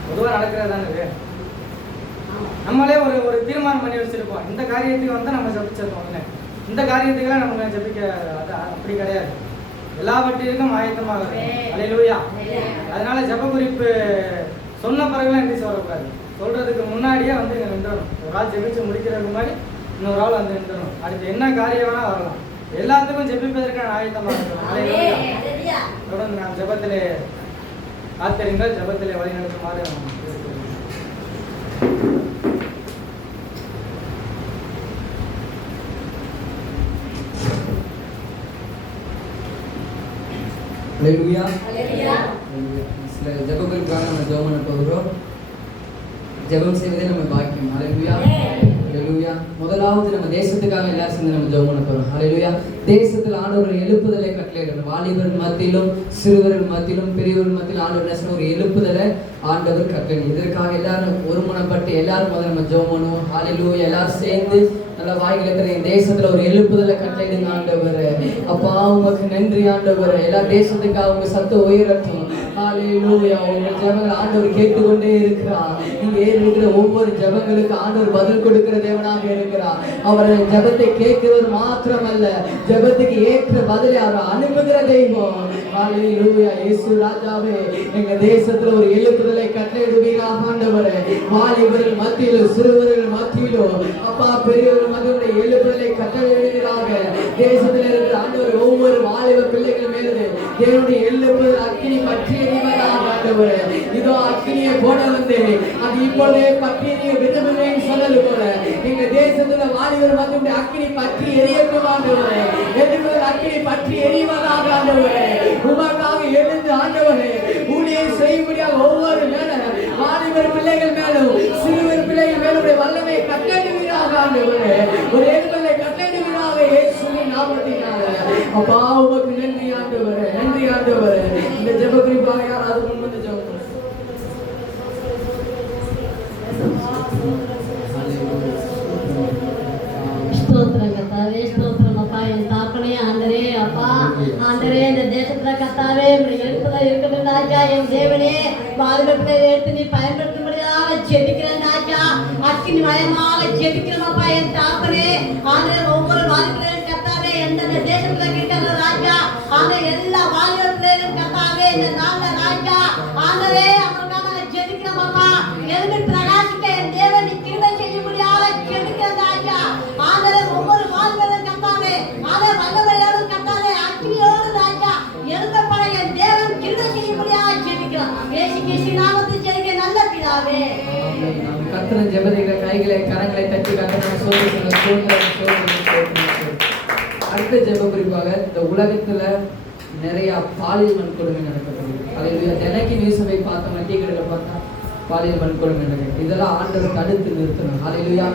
பொதுவாக நடக்கிறது தானே. நம்மளே ஒரு தீர்மானம் பண்ணி வச்சிருப்போம், இந்த காரியத்துக்கு வந்து நம்ம ஜெபிச்சிருப்போம். இந்த காரியத்துக்கெல்லாம் நமக்கு ஜெபிக்க அது அப்படி கிடையாது. எல்லாவற்றிற்கும் ஆயத்தமாக அல்லேலூயா. அதனால ஜெப குறிப்பு சொன்ன பிறகுலாம் எந்திரிச்சு வரக்கூடாது. சொல்றதுக்கு முன்னாடியே வந்து இங்கே நின்றணும். ஒரு ஆள் ஜெபிச்சு முடிக்கிறதுக்கு முன்னாடி இன்னொரு ஆள் வந்து நின்றணும். அடுத்து என்ன காரியம் வேணா வரலாம். எல்லாத்துக்கும் ஜெபிப்பதற்கான ஆயத்தமாக இருக்கணும். அல்லேலூயா. தொடர்ந்து நான் ஜெபத்திலே காத்திருங்கள். ஜெபத்திலே வழி நடத்துமாறு ஹalleluya ஹalleluya. சில ஜெப குறிப்புக்காக நம்ம ஜெபம் பண்ண போகிறோம். ஜெபம் செய்வதே நம்ம பாக்கியம். ஹalleluya ஹalleluya. முதலாவது நம்ம தேசத்துக்காக எல்லாரும் சேர்ந்து நம்ம ஜெபம் பண்ண போறோம். ஹalleluya. தேசத்தில் ஆண்டவர் எழுப்புதலை கட்டளையிடுறார். வாலிபர்கள் மத்தியிலும் சிறுவர்கள் மத்தியிலும் பெரியவர்கள் மத்தியிலும் ஆண்டவர் ஒரு எழுப்புதலை ஆண்டவர் கட்டளை. இதற்காக எல்லாரும் ஒருமனப்பட்டு எல்லாரும் முதல்ல நம்ம ஜெபம் பண்ணுவோம். ஹalleluya. எல்லாரும் சேர்ந்து நல்ல வாய்கள் இருக்கிற தேசத்துல ஒரு எழுப்புதலை கட்டளையிடுங்க ஆண்டவர். அப்பா உமக்கு நன்றி ஆண்டவர். எல்லா தேசத்துக்காக உங்க சத்தம் உயரட்டும். ஹalleluya. உங்கள் ஜெபங்கள் ஆண்டவர் கேட்டுக்கொண்டே இருக்கிறார். நீங்க இருக்கிற ஒவ்வொரு ஜெபங்களுக்கு ஆண்டவர் பதில் கொடுக்கிற தேவனாக இருக்கிறார். அவர் ஜெபத்தை கேட்கிறவர் மாத்திரமல்ல, ஜெபத்துக்கு ஏற்ற பதிலை அவர் அனுப்புகிற தெய்வம். ஹalleluya. இயேசு ராஜாவே, எங்க தேசத்துல ஒரு எழுப்புதலை கட்டளையிடுவீராக ஆண்டவரே. வாலிபர்கள் மத்தியிலும் சிறுவர்கள் மத்தியிலும் அப்பா பெரியவர்கள் மத்தியிலும் எழுப்புதலை கட்டளையிடுவீராக. தேசத்தில் இருக்கிற ஆண்டவர் ஒவ்வொரு வாலிப பிள்ளைகள் மேலே தேவனுடைய எழுப்புதல் அக்கினி பற்றி எறிவதாக ஆண்டவரே. இதோ அக்கினியை போட வந்து அது இப்பொழுதே பற்றிய விரும்புகிறேன் சொன்னது போல எங்க தேசத்துல வாலிபர் மத்தியுடைய அக்கினி பற்றி எரியட்டும் ஆண்டவரே. எழுப்புதல் அக்கினி பற்றி எரிவதாக ஆண்டவரே. உமக்காக எழுந்து ஆண்டவரே ஊழியம் செய்யும்படியாக ஒவ்வொரு மேல வாலிபர் பிள்ளைகள் மேலும் சிறுவர் பிள்ளைகள் மேலும் வல்லமை கட்டளையிடுவீராக ஆண்டவரே. ஒரு எழுப்புதலை கட்டளையிடுவீராக இயேசுவின் நாமத்தினால. அப்பா உமக்கு நன்றி ஆண்டவரே, நன்றி ஆண்டவரே. இந்த ஜெப குறிப்பாக யாராவது முன் வந்து ஜெபம் பண்ணுங்க. ஸ்தோத்திரம் கர்த்தாவே, ஸ்தோத்திரம் அப்பா. என் தாப்பனே ஆண்டரே, அப்பா ஆண்டரே, இந்த தேசத்துல கர்த்தாவே எழுப்புதல் இருக்கட்டும் ராஜா. என் தேவனே, வாலிபத்தை எடுத்து நீ பயன்படுத்தும்படியாக ஜெபிக்கிறேன் ராஜா. அக்கினி மயமாக ஜெபிக்கிறோம் அப்பா. என் தாப்பனே ஆண்டரே, ஒவ்வொரு வாலிபர்களையும் கர்த்தாவே எந்தெந்த தேசத்துல இருக்கிற ராஜா ஆண்டரே, எல்லா வாலிபர்களையும் கர்த்தாவே இந்த நாள்ல ராஜா ஆண்டரே அவங்களுக்காக ஜெபிக்கிறோம் அப்பா. எழுதி பிரகாசிக்க என் தேவன் நீ கிருபை செய்யும்படியாக ஜெபிக்கிறேன் ராஜா. ஆண்டரே, ஒவ்வொரு வாலிபர்களும் கர்த்தாவே ஆண்டரே வல்லமையோடு கர்த்தாவே அக்கினியோடு ராஜா எழுதப்பட மாத்திரம் ஜெபதிகளை கைகளை கரங்களை தட்டி கட்டணம் அடுத்த ஜெப குறிப்பாக இந்த உலகத்துல நிறைய பாலியல் வன்கொடுமை நடக்கிறது. அல்லேலூயா. தினைக்கு நியூஸை பார்த்தோம், டிவில பார்த்தா பாலியல் வன்கொடுமை நடக்கிறது. இதெல்லாம் ஆண்டவர் தடுத்து நிறுத்தணும். அல்லேலூயா.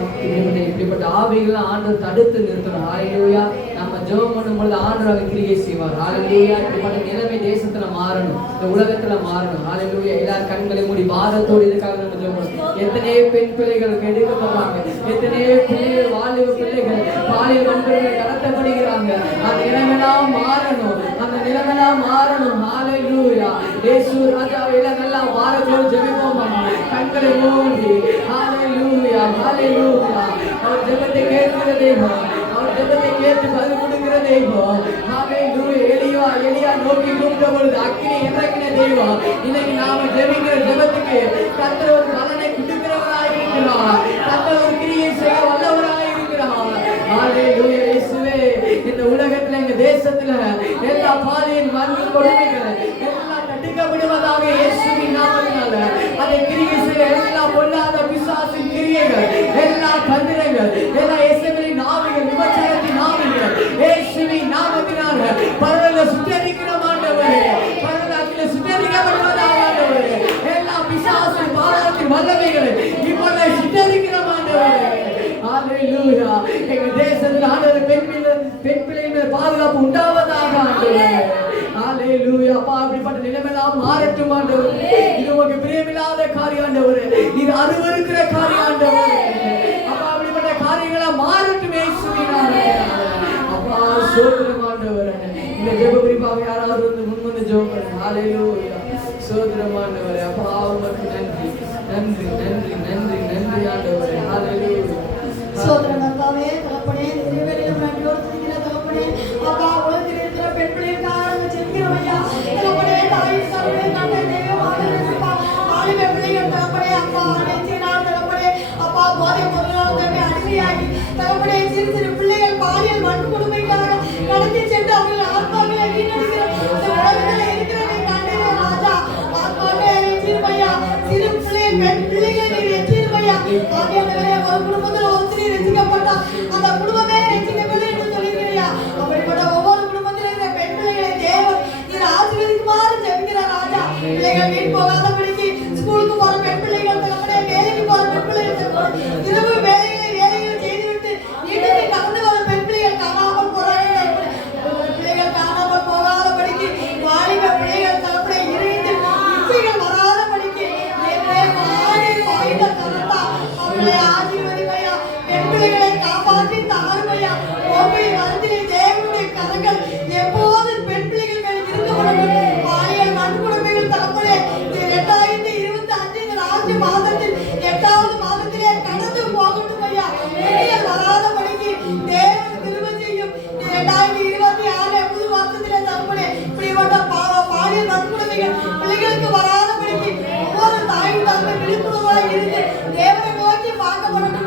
இப்படிப்பட்ட ஆவிகளை ஆண்டவர் தடுத்து நிறுத்தணும். அல்லேலூயா. நம்ம ஜெபம் பண்ணும்போது ஆண்டவர் கிரியை செய்வார். அல்லேலூயா. இப்படிப்பட்ட நிலைமை தேசத்துல மாறணும், இந்த உலகத்துல மாறணும். அல்லேலூயா. எல்லாரும் கண்களை மூடி பாரத்தோடு இதுக்காக நம்ம ஜெபம் பண்ணணும். எத்தனையோ பெண் பிள்ளைகள் கெடுக்கப்படுறாங்க, எத்தனையோ பிள்ளைகள் வாலிப பிள்ளைகள் பாலியல் வன்கொடுமை கடத்தப்படுகிறாங்க. அந்த நிலைமையெல்லாம் மாறணும், அந்த நிலைமையெல்லாம் மாறணும். அல்லேலூயா. இயேசு ராஜாவே எல்லாம் பாரத்தோடு ஜெபிப்போம். கண்களை மூடி ஹalleluya ஹalleluya. அவர் ஜெபத்தை கேட்கிற தெய்வம், அவர் ஜெபத்தை கேட்டு பதில் கொடுக்கிற தெய்வம். ஹalleluya. எலியா நோக்கி கூப்பிட்ட பொழுது அக்கினி இறக்கின தெய்வம். இன்னைக்கு நாம ஜெபிக்கிற ஜெபத்துக்கு கர்த்தர் ஒரு பலனை கொடுக்கிறவராய் இருக்கிறார். கர்த்தர் ஒரு கிரியை செய்ய வல்லவராய் இருக்கிறார். ஹalleluya. இயேசுவே, இந்த உலகத்துல எங்க தேசத்துல எல்லா பாலியல் வன்கொடுமைகள் எல்லாம் தடுக்கப்படுவதாக இயேசுவின் நாமத்தினால அதை கிரியை செய்ய எல்லா பொல்லாத பிசாசின் கிரியைகள், எல்லா தந்திரங்கள், எல்லா இயேசுவின் நாவிகள், விபச்சாரத்தின் நாவிகள் இயேசுவின் நாமத்தினால பரலோக சுட்டரிக்கிற ஆண்டவரே, பரலோகத்திலே சுட்டரிக்கப்படுவதாக ஆண்டவரே. எல்லா பிசாசின் பாவத்தின் வல்லமைகளை இப்பொழுது சுட்டரிக்கிற ஆண்டவரே. ஹalleluya. எங்க தேசத்தில் ஆண்டவர் பெண் பிள்ளைகள் பாதுகாப்பு உண்டாவதாக ஆண்டவரே. ஹalleluya. அப்பா, அப்படிப்பட்ட நிலைமையெல்லாம் மாறட்டும் ஆண்டவரே. இது உங்களுக்கு பிரியமில்லாத காரியம் ஆண்டவரே, இது அருவருக்கிற காரியம் ஆண்டவரே. அப்பா, அப்படிப்பட்ட காரியங்களா மாறட்டும் இயேசுவின் நாமத்தினால. அப்பா, ஸ்தோத்திரம் ஆண்டவரே. இந்த ஜெப குறிப்பாக யாராவது முன்வந்து ஜெபம் பண்ணுங்க. ஹalleluya. ஸ்தோத்திரம் ஆண்டவரே. அப்பா, உங்களுக்கு நன்றி நன்றி நன்றி நன்றி நன்றி ஆண்டவரே. ஹalleluya. சோதரன் அப்பாவே, தகப்பனே, நிறைவேறியும் நன்றியோடு துதிக்கிற தகப்பனே, அப்பா, உலகத்தில் இருக்கிற பெண் பிள்ளைகளுக்காக செல்கிறோம் ஐயா. தகப்பனே, தாயின் தகப்பனே, தந்தை தெய்வமாக இருப்பா வாலிப பிள்ளைகள் தகப்பனே, அப்பா, அனைத்தினால் தகப்பனே, அப்பா, போதை பொருளால் தகப்பனே அடிமையாகி தகப்பனே, சிறு சிறு பிள்ளைகள் பாலியல் வன்கொடுமைக்காக நடத்தி சென்று அவர்கள் ஆத்மாவிலே வீணடிக்கிற அந்த உலகத்தில் இருக்கிறதை கண்டே ராஜா, ஆத்மாவே எச்சரிக்கையா, சிறு பிள்ளைகள் பெண் பிள்ளைகள் நீர் எச்சரிக்கையா. ஆகியவர்களே, ஒரு குடும்பத்தில் ஒருத்தர் ரசிக்கப்பட்டா அந்த குடும்பமே ரசிக்கப்படும் என்று சொல்லியிருக்கிறியா. அப்படிப்பட்ட ஒவ்வொரு குடும்பத்திலும் இந்த பெண் பிள்ளைகளை தேவன் நீர் ஆசீர்வதிக்குமாறு ஜெபிக்கிறார் ராஜா. பிள்ளைகள் வீட்டு போகாதபடிக்கு ஸ்கூலுக்கு போற பெண் பிள்ளைகள் தகப்பனே, வேலைக்கு போற பெண் பிள்ளைகள் இரவு வேலைகளை செய்துவிட்டு வீட்டுக்கு கடந்து வர பெண் பிள்ளைகள் காணாமல் போறாங்க. பிள்ளைகள் காணாமல் போகாதபடிக்கு வாலிப பிள்ளைகள் தகப்பனே இறைந்து இச்சைகள் வராதபடிக்கு வாயில தரட்டா அவர்களை ஆசீர்வதிமையா. பெண் பிள்ளைகளை காப்பாற்றி தாருமையா. கோப்பை மரத்திலே தேவனுடைய கரங்கள் எப்போது பெண் பிள்ளைகள் மேல் இருக்கப்படும். பாலியல் வன்கொடுமைகள் தகப்பனே 2025 இந்த ஆண்டு மாதத்தில் 8வது மாதத்திலே கடந்து போகட்டும் ஐயா. வெளியில் வராதபடிக்கு தேவன் கிருபை செய்யும். 2026 புது வருஷத்திலே தகப்பனே, இப்படிப்பட்ட பாலியல் வன்கொடுமைகள் பிள்ளைகளுக்கு வராதபடிக்கு ஒவ்வொரு தாயும் தகப்பனை விழிப்புணர்வாக இருந்து தேவனை நோக்கி பார்க்கப்படட்டும்.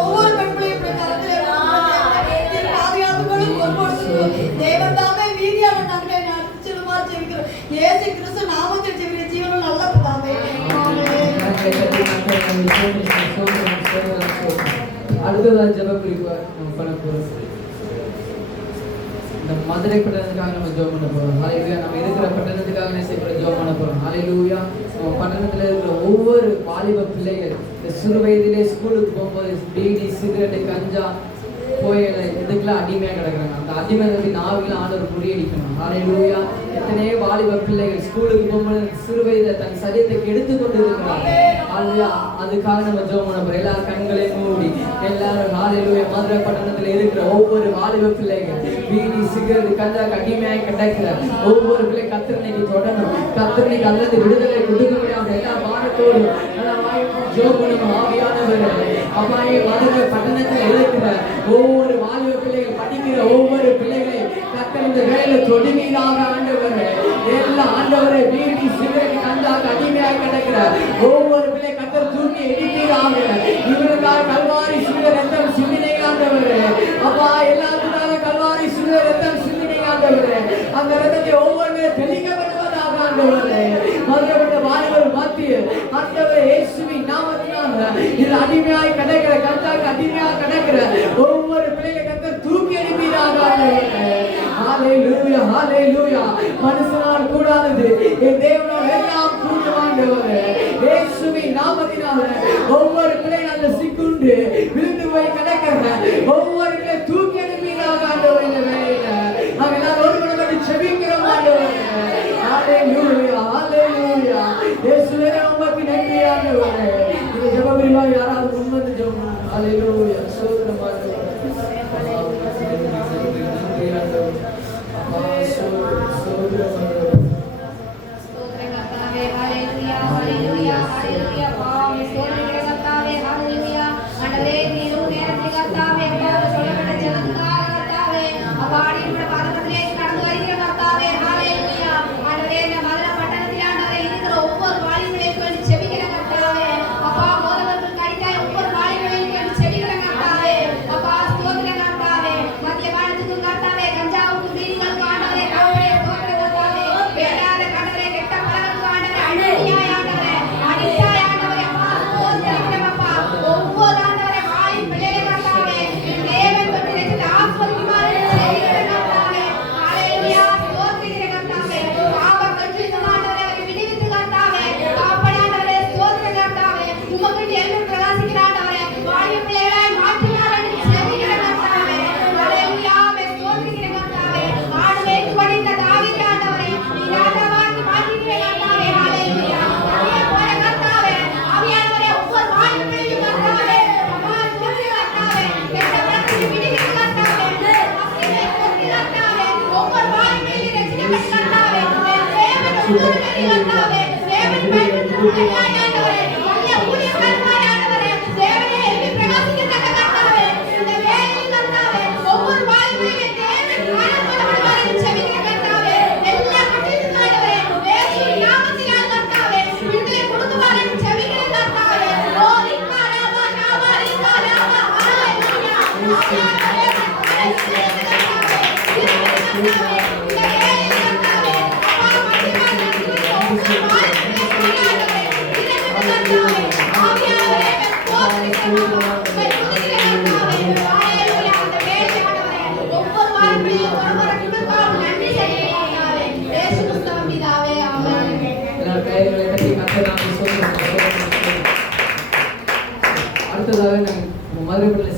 ஒவ்வொரு பெண் பிள்ளையும் கரத்திலே பாதுகாப்புகளும் பொறுப்படுத்தும் தேவன் தாமே மீதியான நன்மை நடத்திடுமாறு ஜெபிக்கிறோம். இயேசு கிறிஸ்து நாமத்தில் ஜெபிக்கிற ஜீவனும் நல்ல பிதாவே. அடுத்ததான் ஜெப குறிப்பா நம்ம பண்ண போறோம். இந்த மதுரை பட்டணத்துக்காக நம்ம ஜெபம் பண்ண போறோம். ஹalleluya. நம்ம இருக்கிற பட்டணத்துக்காக ஜெபம் பண்ண போறோம். ஹalleluya. நம்ம பட்டணத்துல இருக்கிற ஒவ்வொரு வாலிப பிள்ளைகள் இந்த சிறு வயதிலே ஸ்கூலுக்கு போகும்போது பீடி, சிகரெட்டு, கஞ்சா, புகையிலை இதுக்கெல்லாம் அடிமையாக கிடக்குறாங்க. அந்த அடிமையத்தின் ஆவிகளை ஆண்டவர் முறியடிக்கணும். ஹalleluya. எத்தனையோ வாலிப பிள்ளைகள் ஸ்கூலுக்கு போகும்போது சிறு வயதில் தன் சரீரத்தை கெடுத்து கொண்டு இருக்கிறாங்க. ஹalleluya. அதுக்காக நம்ம ஜெபம் பண்ண போறோம். எல்லாரும் கண்களை மூடி எல்லாரும் ஹalleluya. மதுரை பட்டணத்தில் இருக்கிற ஒவ்வொரு வாலிப பிள்ளைகள் பீடி, சிகரெட்டு, கஞ்சா அடிமையாக கிடக்கிற ஒவ்வொரு பிள்ளை கத்திரனைக்கு தொடரும். கத்திரனைக்கு அல்லது விடுதலை கொடுக்க முடியாத எல்லா பாடத்தோடு ஜெபம் பண்ணும் ஆவியானவர்களே. அம்மாயே, மதுரை பட்டணத்தில் இருக்கிற ஒவ்வொரு வாலிப பிள்ளைகள் படிக்கிற ஒவ்வொரு பிள்ளைகளை கர்த்தர் இந்த வேலையில தொடுவீராக ஆண்டவரே. எல்லா ஆண்டவரே பீடி, சிகரெட், கஞ்சாக்கு அடிமையாக கிடக்கிற ஒவ்வொரு பிள்ளை கர்த்தர் தூக்கி எரிப்பீராக. இவருக்காக கல்வாரி சிலுவை ரத்தம் சிந்தினை ஆண்டவரே. அப்பா, எல்லாத்துக்காக கல்வாரி சிலுவை ரத்தம் சிந்தினை ஆண்டவரே. அந்த ரத்தத்தை ஒவ்வொரு தெளிக்கப்படுவதாக ஆண்டவரே. மதுரைப்பட்ட வாலிபர் மத்தியில் ஆண்டவரே இயேசுவின் நாமத்தில் மனுஷனால் கூடாதது என் தேவனால் எல்லாம் கூடும் ஆண்டவரே. இயேசுவின் நாமத்தினால ஒவ்வொரு பிள்ளைகள் அந்த சிக்குண்டு விழுந்து போய் கிடக்கிற ஒவ்வொரு பிள்ளை தூக்கி அனுப்பினாக ஆண்டவர் இந்த வேலையில நாங்கள் எல்லாரும் ஒருவரை மட்டும் செபிக்கிறோம் ஆண்டவரே. ஹalleluya ஹalleluya இயேசுவே உமக்கு நன்றி ஆண்டவரே. இந்த ஜெபப்பிரிவா யாராவது முன்வந்து ஜெபம் ஹalleluya ஸ்தோத்திரம் ஆண்டவரே.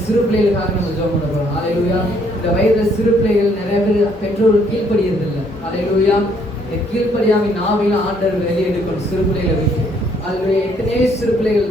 சிறு பிள்ளைகளுக்காக நம்ம ஜெபம் பண்ண போறோம். ஹalleluya. இந்த வயதுல சிறு பிள்ளைகள் நிறைய பேர் பெற்றோர்கள் கீழ்ப்படியறது இல்லை. ஹalleluya. கீழ்ப்படியாம நாவையில ஆண்டவர் வெளியே எடுக்கணும் சிறு பிள்ளைகளை வைத்து. அதுல எத்தனையோ சிறு பிள்ளைகள்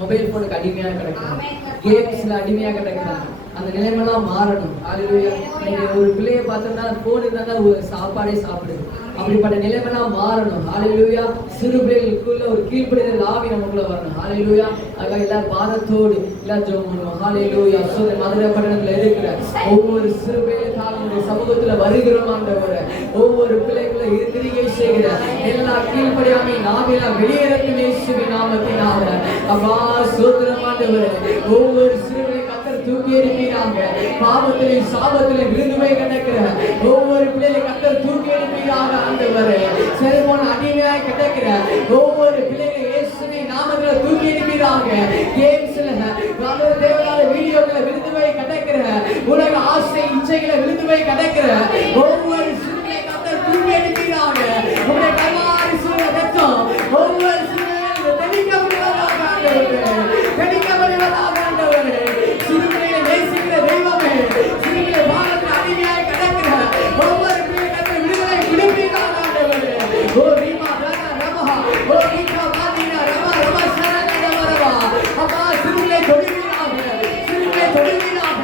மொபைல் போனுக்கு அடிமையாக கிடக்கிறாங்க, கேம்ஸ்ல அடிமையாக கிடக்கிறாங்க. அந்த நிலைமைலாம் மாறணும். ஹalleluya. நீங்க ஒரு பிள்ளையை பார்த்தோம்னா போன் இருந்தா ஒரு சாப்பாடே சாப்பிடுது. அப்படிப்பட்ட நிலைமைலாம் மாறணும். ஹalleluya. சிறு பிள்ளைகளுக்குள்ள ஒரு கீழ்ப்படிதல் ஆவி நமக்குள்ள வரணும். ஹalleluya. அதுக்காக எல்லாரும் பாதத்தோடு எல்லாரும் ஜெபம் பண்ணுவோம். ஹalleluya. மதுரை பட்டணத்துல இருக்கிற ஒவ்வொரு சிறு பிள்ளைகளுக்காக நம்முடைய சமூகத்துல வருகிறோம் ஆண்டவரே. ஒவ்வொரு பிள்ளைகளை கிரியை செய்கிற எல்லா கீழ்ப்படியாமை நாவெல்லாம் வெளியேறட்டும் இயேசுவின் நாமத்தினால. அப்பா ஸ்தோத்திரம் ஆண்டவரே. ஒவ்வொரு சிறுவை கர்த்தர் தூக்கி எறிகிறாங்க. பாவத்திலே சாபத்திலே விழுந்து போய் கிடக்கிற ஒவ்வொரு பிள்ளைகளை கர்த்தர் தூக்கி எறிகிறாங்க ஆண்டவரே. செல்போன் அடிமையாய் கிடக்கிற ஒவ்வொரு பிள்ளைகளை இயேசுவின் நாமத்திலே தூக்கி எறிகிறாங்க. கேம்ஸ்ல தேவனால வீடியோக்களை விழுந்து போய் கிடக்கிற உலக ஆசை இச்சைகளை விழுந்து போய் கிடக்கிற ஒவ்வொரு சிறுவை கர்த்தர் தூக்கி எறிகிறாங்க. உங்களுடைய கல்வாரி சிலுவை ரத்தம் ஒவ்வொரு சிறுவையும் தெளிக்கப்படுவதாக ஆண்டவரே. தெளிக்கப்படுவதாக ஆண்டவரே. சிறுவையை நேசிக்கிற தெய்வமே, சிறுவையை வானத்தில் அடிமையாய் கிடக்கிற ஒவ்வொரு பிள்ளைகளுக்கு விடுதலை விடுவீராக ஆண்டவரே. ஓ ரீமா ராகா ரமஹா ஓ ரீகா வாதீனா ரமா ரமா சரண ரமா. அப்பா சிறுவையை தொடுவீராக, சிறுவையை தொடுவீராக,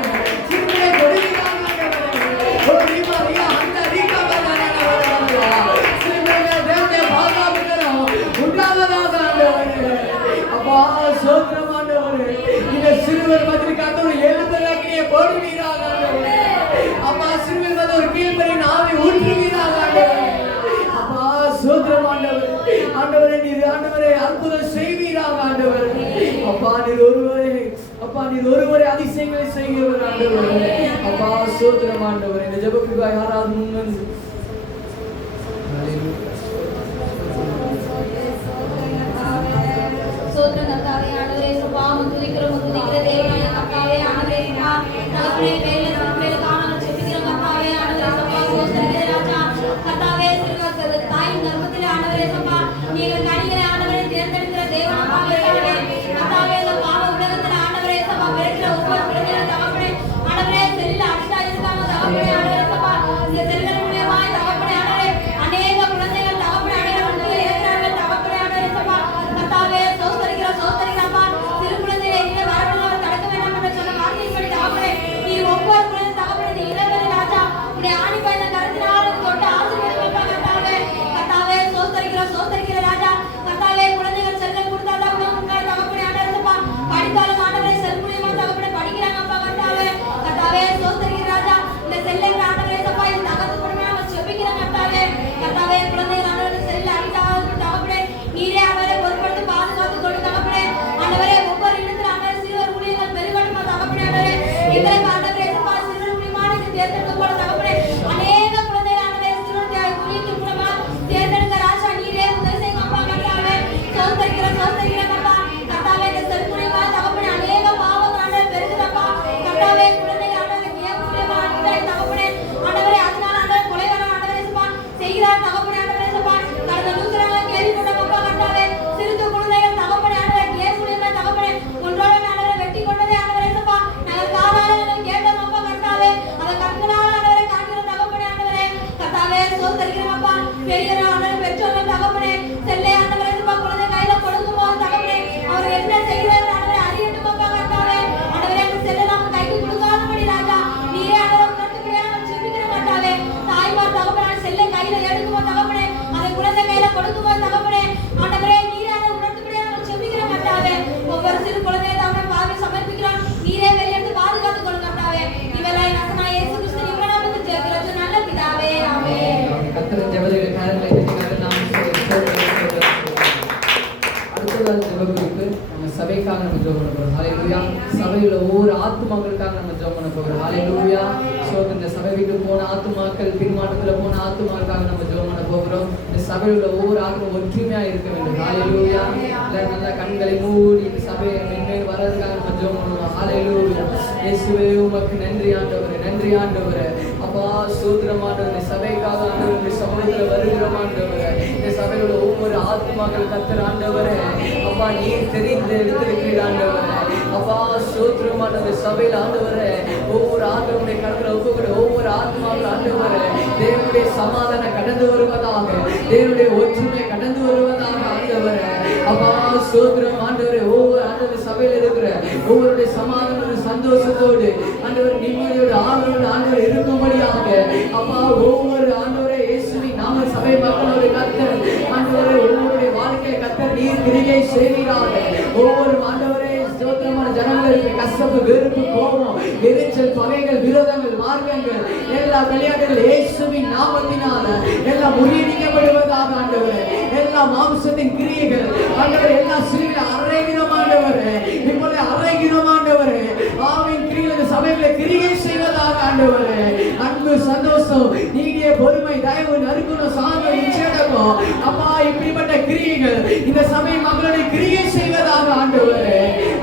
சிறுவையை தொடுவீராக ஆண்டவரே. ஓ ரீமா ரியா அந்த ரீகா வாதீனா ரமா. சிறுவையை தேவனுடைய பாதுகாப்புக்கரம் உண்டாவதாக ஆண்டவரே. அப்பா ஸ்தோத்திரம் ஆண்டவரே. இந்த சிறுவர் மத்தியிலே ஒரு எழுதலாக்கிய போடுவீராக ஆண்டவரே. அப்பா சிறுவர் மத்திய ஒரு கீழ்ப்படியின் ஆவி ஊற்றுவீராக ஆண்டவரே. அப்பா ஸ்தோத்திரம் ஆண்டவரே. ஆண்டவரே நீர் ஆண்டவரே அற்புதம் செய்வீராக ஆண்டவரே. அப்பா நீர் ஒருவரே அதிசயங்களை செய்கிறவர் ஆண்டவரே. அப்பா ஸ்தோத்திரம் ஆண்டவரே. இந்த ஜெபத்துக்காக யாராவது முன்வந்து கர்த்தாவே நம்ம சபைக்காக நம்ம ஜெபம் பண்ண போகிறோம். ஹalleluya. சபையில் ஒவ்வொரு ஆத்துமாக்களுக்காக நம்ம ஜெபம் பண்ண போகிறோம். ஹalleluya. ஸோ இந்த சபை விட்டு போன ஆத்துமாக்கள், பின்மாற்றத்தில் போன ஆத்துமாக்களுக்காக நம்ம ஜெபம் பண்ண போகிறோம். இந்த சபையில் உள்ள ஒவ்வொரு ஆத்மா ஒற்றுமையாக இருக்க வேண்டும். ஹalleluya. நல்ல கண்களை மூடி இந்த சபையை மென்மேல் வர்றதுக்காக நம்ம ஜெபம் பண்ணுவோம். ஹalleluya. இயேசுவே உமக்கு நன்றி ஆண்டவரே, நன்றி ஆண்டவரே. அப்பா ஸ்தோத்திரம் ஆண்டவரே. இந்த சபைக்காக ஆண்டவரே இந்த சமூகத்தில் வருகிறோம் ஆண்டவரே. இந்த சபையில் ஒவ்வொரு ஆத்மாக்கள் கர்த்தர் ஆண்டவரே அப்பா நீர் தெரிந்து எடுத்திருக்கிறீர் ஆண்டவரே. அப்பா ஸ்தோத்திரம் ஆண்டவரே. சபையில் ஆண்டவரே ஒவ்வொரு ஆத்மாவுடைய கருத்தில் ஒப்புக்கொடு. ஒவ்வொரு ஆத்மாக்கள் ஆண்டவரே தேவனுடைய சமாதானம் கடந்து வருவதாக, தேவனுடைய ஒற்றுமை கடந்து வருவதாக ஆண்டவரே. அப்பா ஸ்தோத்திரம் ஆண்டவரே. ஒவ்வொரு ஆண்டவர் சபையில் இருக்கிற ஒவ்வொருடைய சமாதான சந்தோஷத்தோடு ஆண்டவர் நிம்மதியோடு ஆண்டவர் ஆண்டவர் இருக்கும்படியாக அப்பா ஒவ்வொரு ஆண்டவரே இயேசுவின் நாம சபை மக்களோட கர்த்தர் ஆண்டவரே ஒவ்வொருடைய வாழ்க்கையை கர்த்தர் நீர் கிரியை செய்வீராக. ஒவ்வொரு ஆண்டவரே ஸ்தோத்திரமான ஜனங்களுக்கு கசப்பு, வெறுப்பு, கோபம், எரிச்சல், பகைகள், விரோதங்கள், மார்க்கங்கள் எல்லா விளையாட்டுகள் இயேசுவின் நாமத்தினால எல்லாம் முறியடிக்கப்படுவதாக ஆண்டவரே. எல்லா மாம்சத்தின் கிரியைகள் ஆண்டவரே எல்லா சிலுவையில் அறைகிறோம் ஆண்டவரே. இப்போது அறைகிறோம் ஆண்டவரே. ஆவின் கிரியை சபைகளை கிரியை செய்வதாக ஆண்டவரே. அன்பு, சந்தோஷம், நீடிய பொறுமை, தயவு, நற்குணம், சாந்தம், நிச்சயதம் அப்பா இப்படிப்பட்ட கிரியைகள் இந்த சபை மக்களுடைய கிரியை செய்வதாக ஆண்டவரே.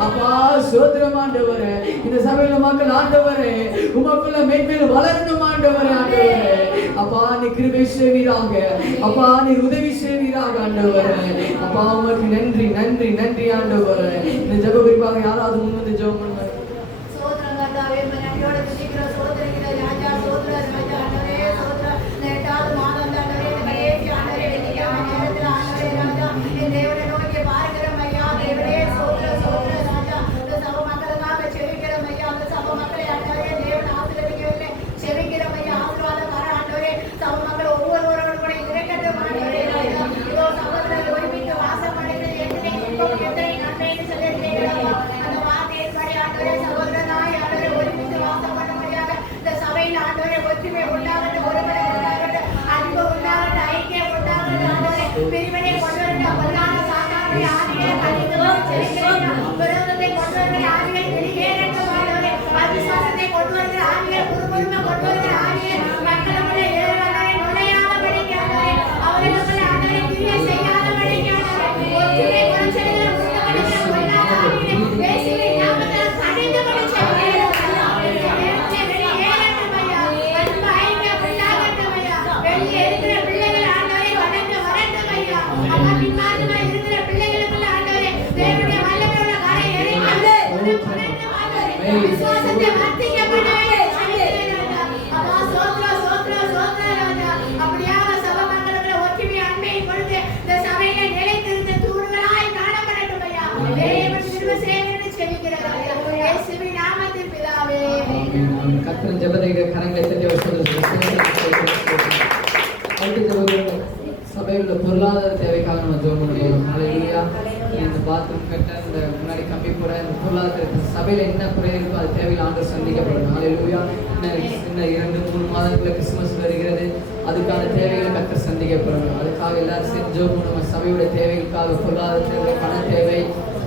அப்பா ஸ்தோத்திரம் ஆண்டவரே. இந்த சபையில மக்கள் ஆண்டவரே உமக்குள்ள மேன்மேலும் வளரணும் ஆண்டவரே. ஆண்டவரே அப்பா நீ கிருபை செய்வீராக. அப்பா நீ உதவி செய்வீராக ஆண்டவரே. அப்பா உமக்கு நன்றி, நன்றி, நன்றி ஆண்டவரே. இந்த ஜெப குறிப்பாக யாராவது முன் வந்து ஜெபம் பண்ணுவாங்க. கர்த்தரின் ஜெபத்தை கரங்களை தட்டி சபையில் உள்ள பொருளாதார தேவைக்காக நம்ம ஜெபம் பண்ணுவோம். ஹalleluya. இந்த பாத்ரூம் கட்ட இந்த முன்னாடி கம்பி போட இந்த பொருளாதார சபையில் என்ன குறை இருக்கோ அது தேவையில் ஆண்டவர் சந்திக்கப்படணும். ஹalleluya. இன்னும் 2-3 மாதங்களுக்குள்ள கிறிஸ்துமஸ் வருகிறது. அதுக்கான தேவைகளை கர்த்தர் சந்திக்கப்படணும். அதுக்காக எல்லாரும் சேர்ந்து ஜெபம் பண்ணுவோம். சபையோட தேவைகளுக்காக பொருளாதார தேவை, பண தேவை,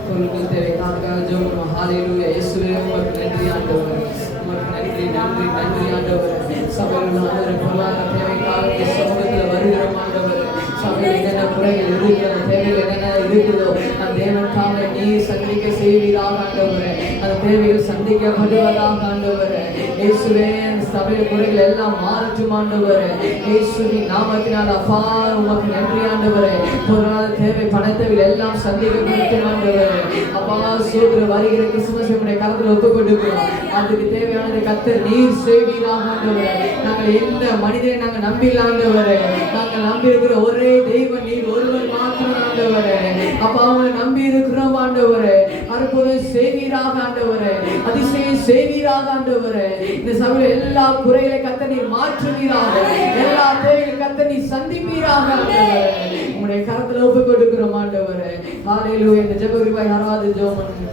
பொருட்கள் தேவைக்காக ஜெபம் பண்ணுவோம். ஹalleluya. இயேசுவே உமக்கு நன்றி ஆண்டவரே. உமக்கு நன்றி, நன்றி, நன்றி ஆண்டவரே. சபையில் உள்ள பொருளாதார தேவைக்காக சமூகத்தில் வருகிறோம் ஆண்டவரே. சபையில் என்னென்ன குறைகள் இருக்கிற தேவைகள் என்னென்ன இருக்குதோ அந்த தேவனுக்காக நீர் சந்திக்க செய்வீராக ஆண்டவரே. அந்த தேவைகள் சந்திக்கப்படுவதாக ஆண்டவரே. இயேசுவே அந்த சபையில் குறைகள் எல்லாம் மாறட்டும் ஆண்டவரே. இயேசுவின் நாமத்தினால் அப்பா உமக்கு நன்றி ஆண்டவரே. பொருளாதார தேவை, பண தேவைகள் எல்லாம் சந்திக்கப்படும் ஆண்டவரே. அப்பா சோதர வருகிற கிறிஸ்துமஸ் உடைய கரத்தில் ஒப்புக் கொடுக்கிறோம். அதுக்கு தேவையானதை கர்த்தர் நீர் செய்வீராக ஆண்டவரே. நாங்கள் எந்த மனிதனை நாங்கள் நம்பிಇಲ್ಲ ஆண்டவரே. நாங்கள் நம்பி இருக்கிற ஒரே தெய்வம் நீர் ஒருவர் மாத்திரம் ஆண்டவரே. அப்பா அவங்களை நம்பி இருக்கிறோம் ஆண்டவரே. அற்புதம் செய்வீராக ஆண்டவரே. அதிசயம் செய்வீராக ஆண்டவரே. இந்த சபையில் எல்லா குறைகளை கர்த்தர் நீர் மாற்றுவீராக. எல்லா தேவைகளை கர்த்தர் நீர் சந்திப்பீராக ஆண்டவரே. உங்களுடைய கரத்தில் ஒப்புக் கொடுக்கிறோம் ஆண்டவரே. ஹalleluya. இந்த ஜெப குறிப்பை யாராவது ஜெபம் பண்ணுங்க.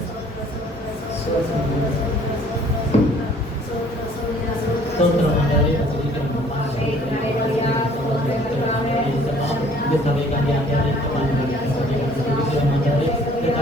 Kita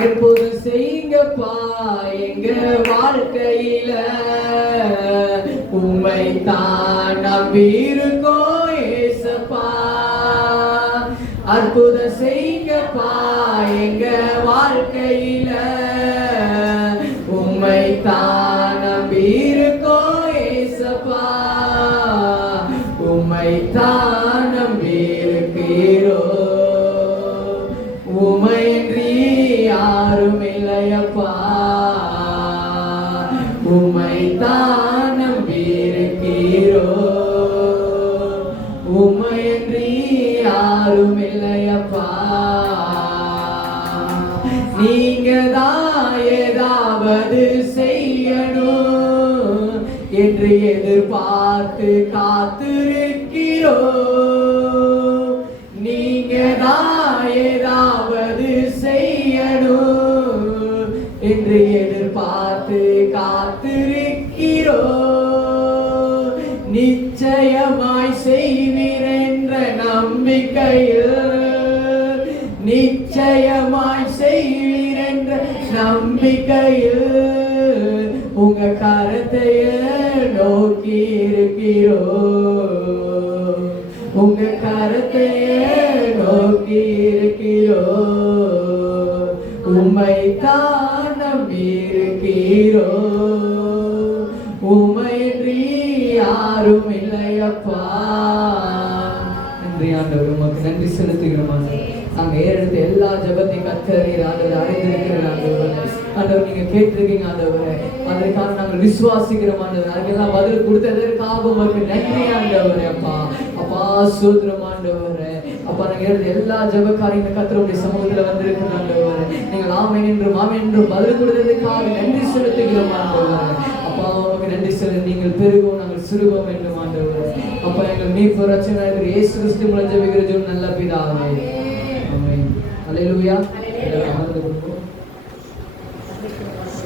அற்புதம் செய்யுங்கப்பா எங்க வாழ்க்கையில, உம்மை தான் நம்பி இருக்கோம் ஏசப்பா. அற்புதம் செய்யுங்கப்பா எங்க வாழ்க்கையில, உம்மை தான் நம்பி இருக்கோம் ஏசப்பா. உம்மை தான் நம்பி இருக்கிறோம், உமையின்றி யாரும் இல்லையப்பா. உம்மை தான் நம்பியிருக்கிறோம், உமையின்றி யாரும் இல்லையப்பா. நீங்க தான் ஏதாவது செய்யணும் என்று எதிர்பார்த்து காத்திருக்கிறோம். நீங்க தான் ஏதாவது செய்யணும் என்று எதிர்பார்த்து காத்திருக்கிறோம். நிச்சயமாய் செய்வீர் என்ற நம்பிக்கையில், நிச்சயமாய் செய்வீர் என்ற நம்பிக்கையில் உங்க கரத்தையே நோக்கி இருக்கிறோம், உங்க கரத்தையே நோக்கி இருக்கிறோம். உம்மை தான் நம்பி இருக்கிறோம், உம்மையின்றி யாரும் இல்லையப்பா. நன்றி ஆண்டவர், உமக்கு நன்றி செலுத்துகிறோம். நாங்க ஏறெடுத்த எல்லா ஜபத்தையும் கர்த்தரீர் ஆண்டவர் அறிந்திருக்கிற ஆண்டவர். ஆண்டவர் நீங்க கேட்டிருக்கீங்க ஆண்டவரே, அதற்காக நாங்கள் விசுவாசிக்கிறோம் ஆண்டவர். அதுக்கெல்லாம் பதில் கொடுத்ததற்காக உமக்கு நன்றி ஆண்டவரே. அப்பா அப்பா சோதரம் ஆண்டவரே. அப்பா நாங்க ஏறெடுத்த எல்லா ஜபக்காரியும் கர்த்தருடைய சமூகத்துல வந்திருக்கிறோம் ஆண்டவரே. நீங்கள் ஆமென் என்றும் ஆமென் என்றும் பதில் கொடுத்ததற்காக நன்றி செலுத்துகிறோம் ஆண்டவரே. அப்பா உமக்கு நன்றி செலுத்த நீங்கள் பெருகும் நாங்கள் சிறுவோம் என்றும் ஆண்டவரே. அப்பா எங்கள் மீட்பு ரட்சகர் இயேசு கிறிஸ்து மூலம் ஜெபிக்கிற நல்ல பிதாவே. ஆமென். அல்லேலூயா.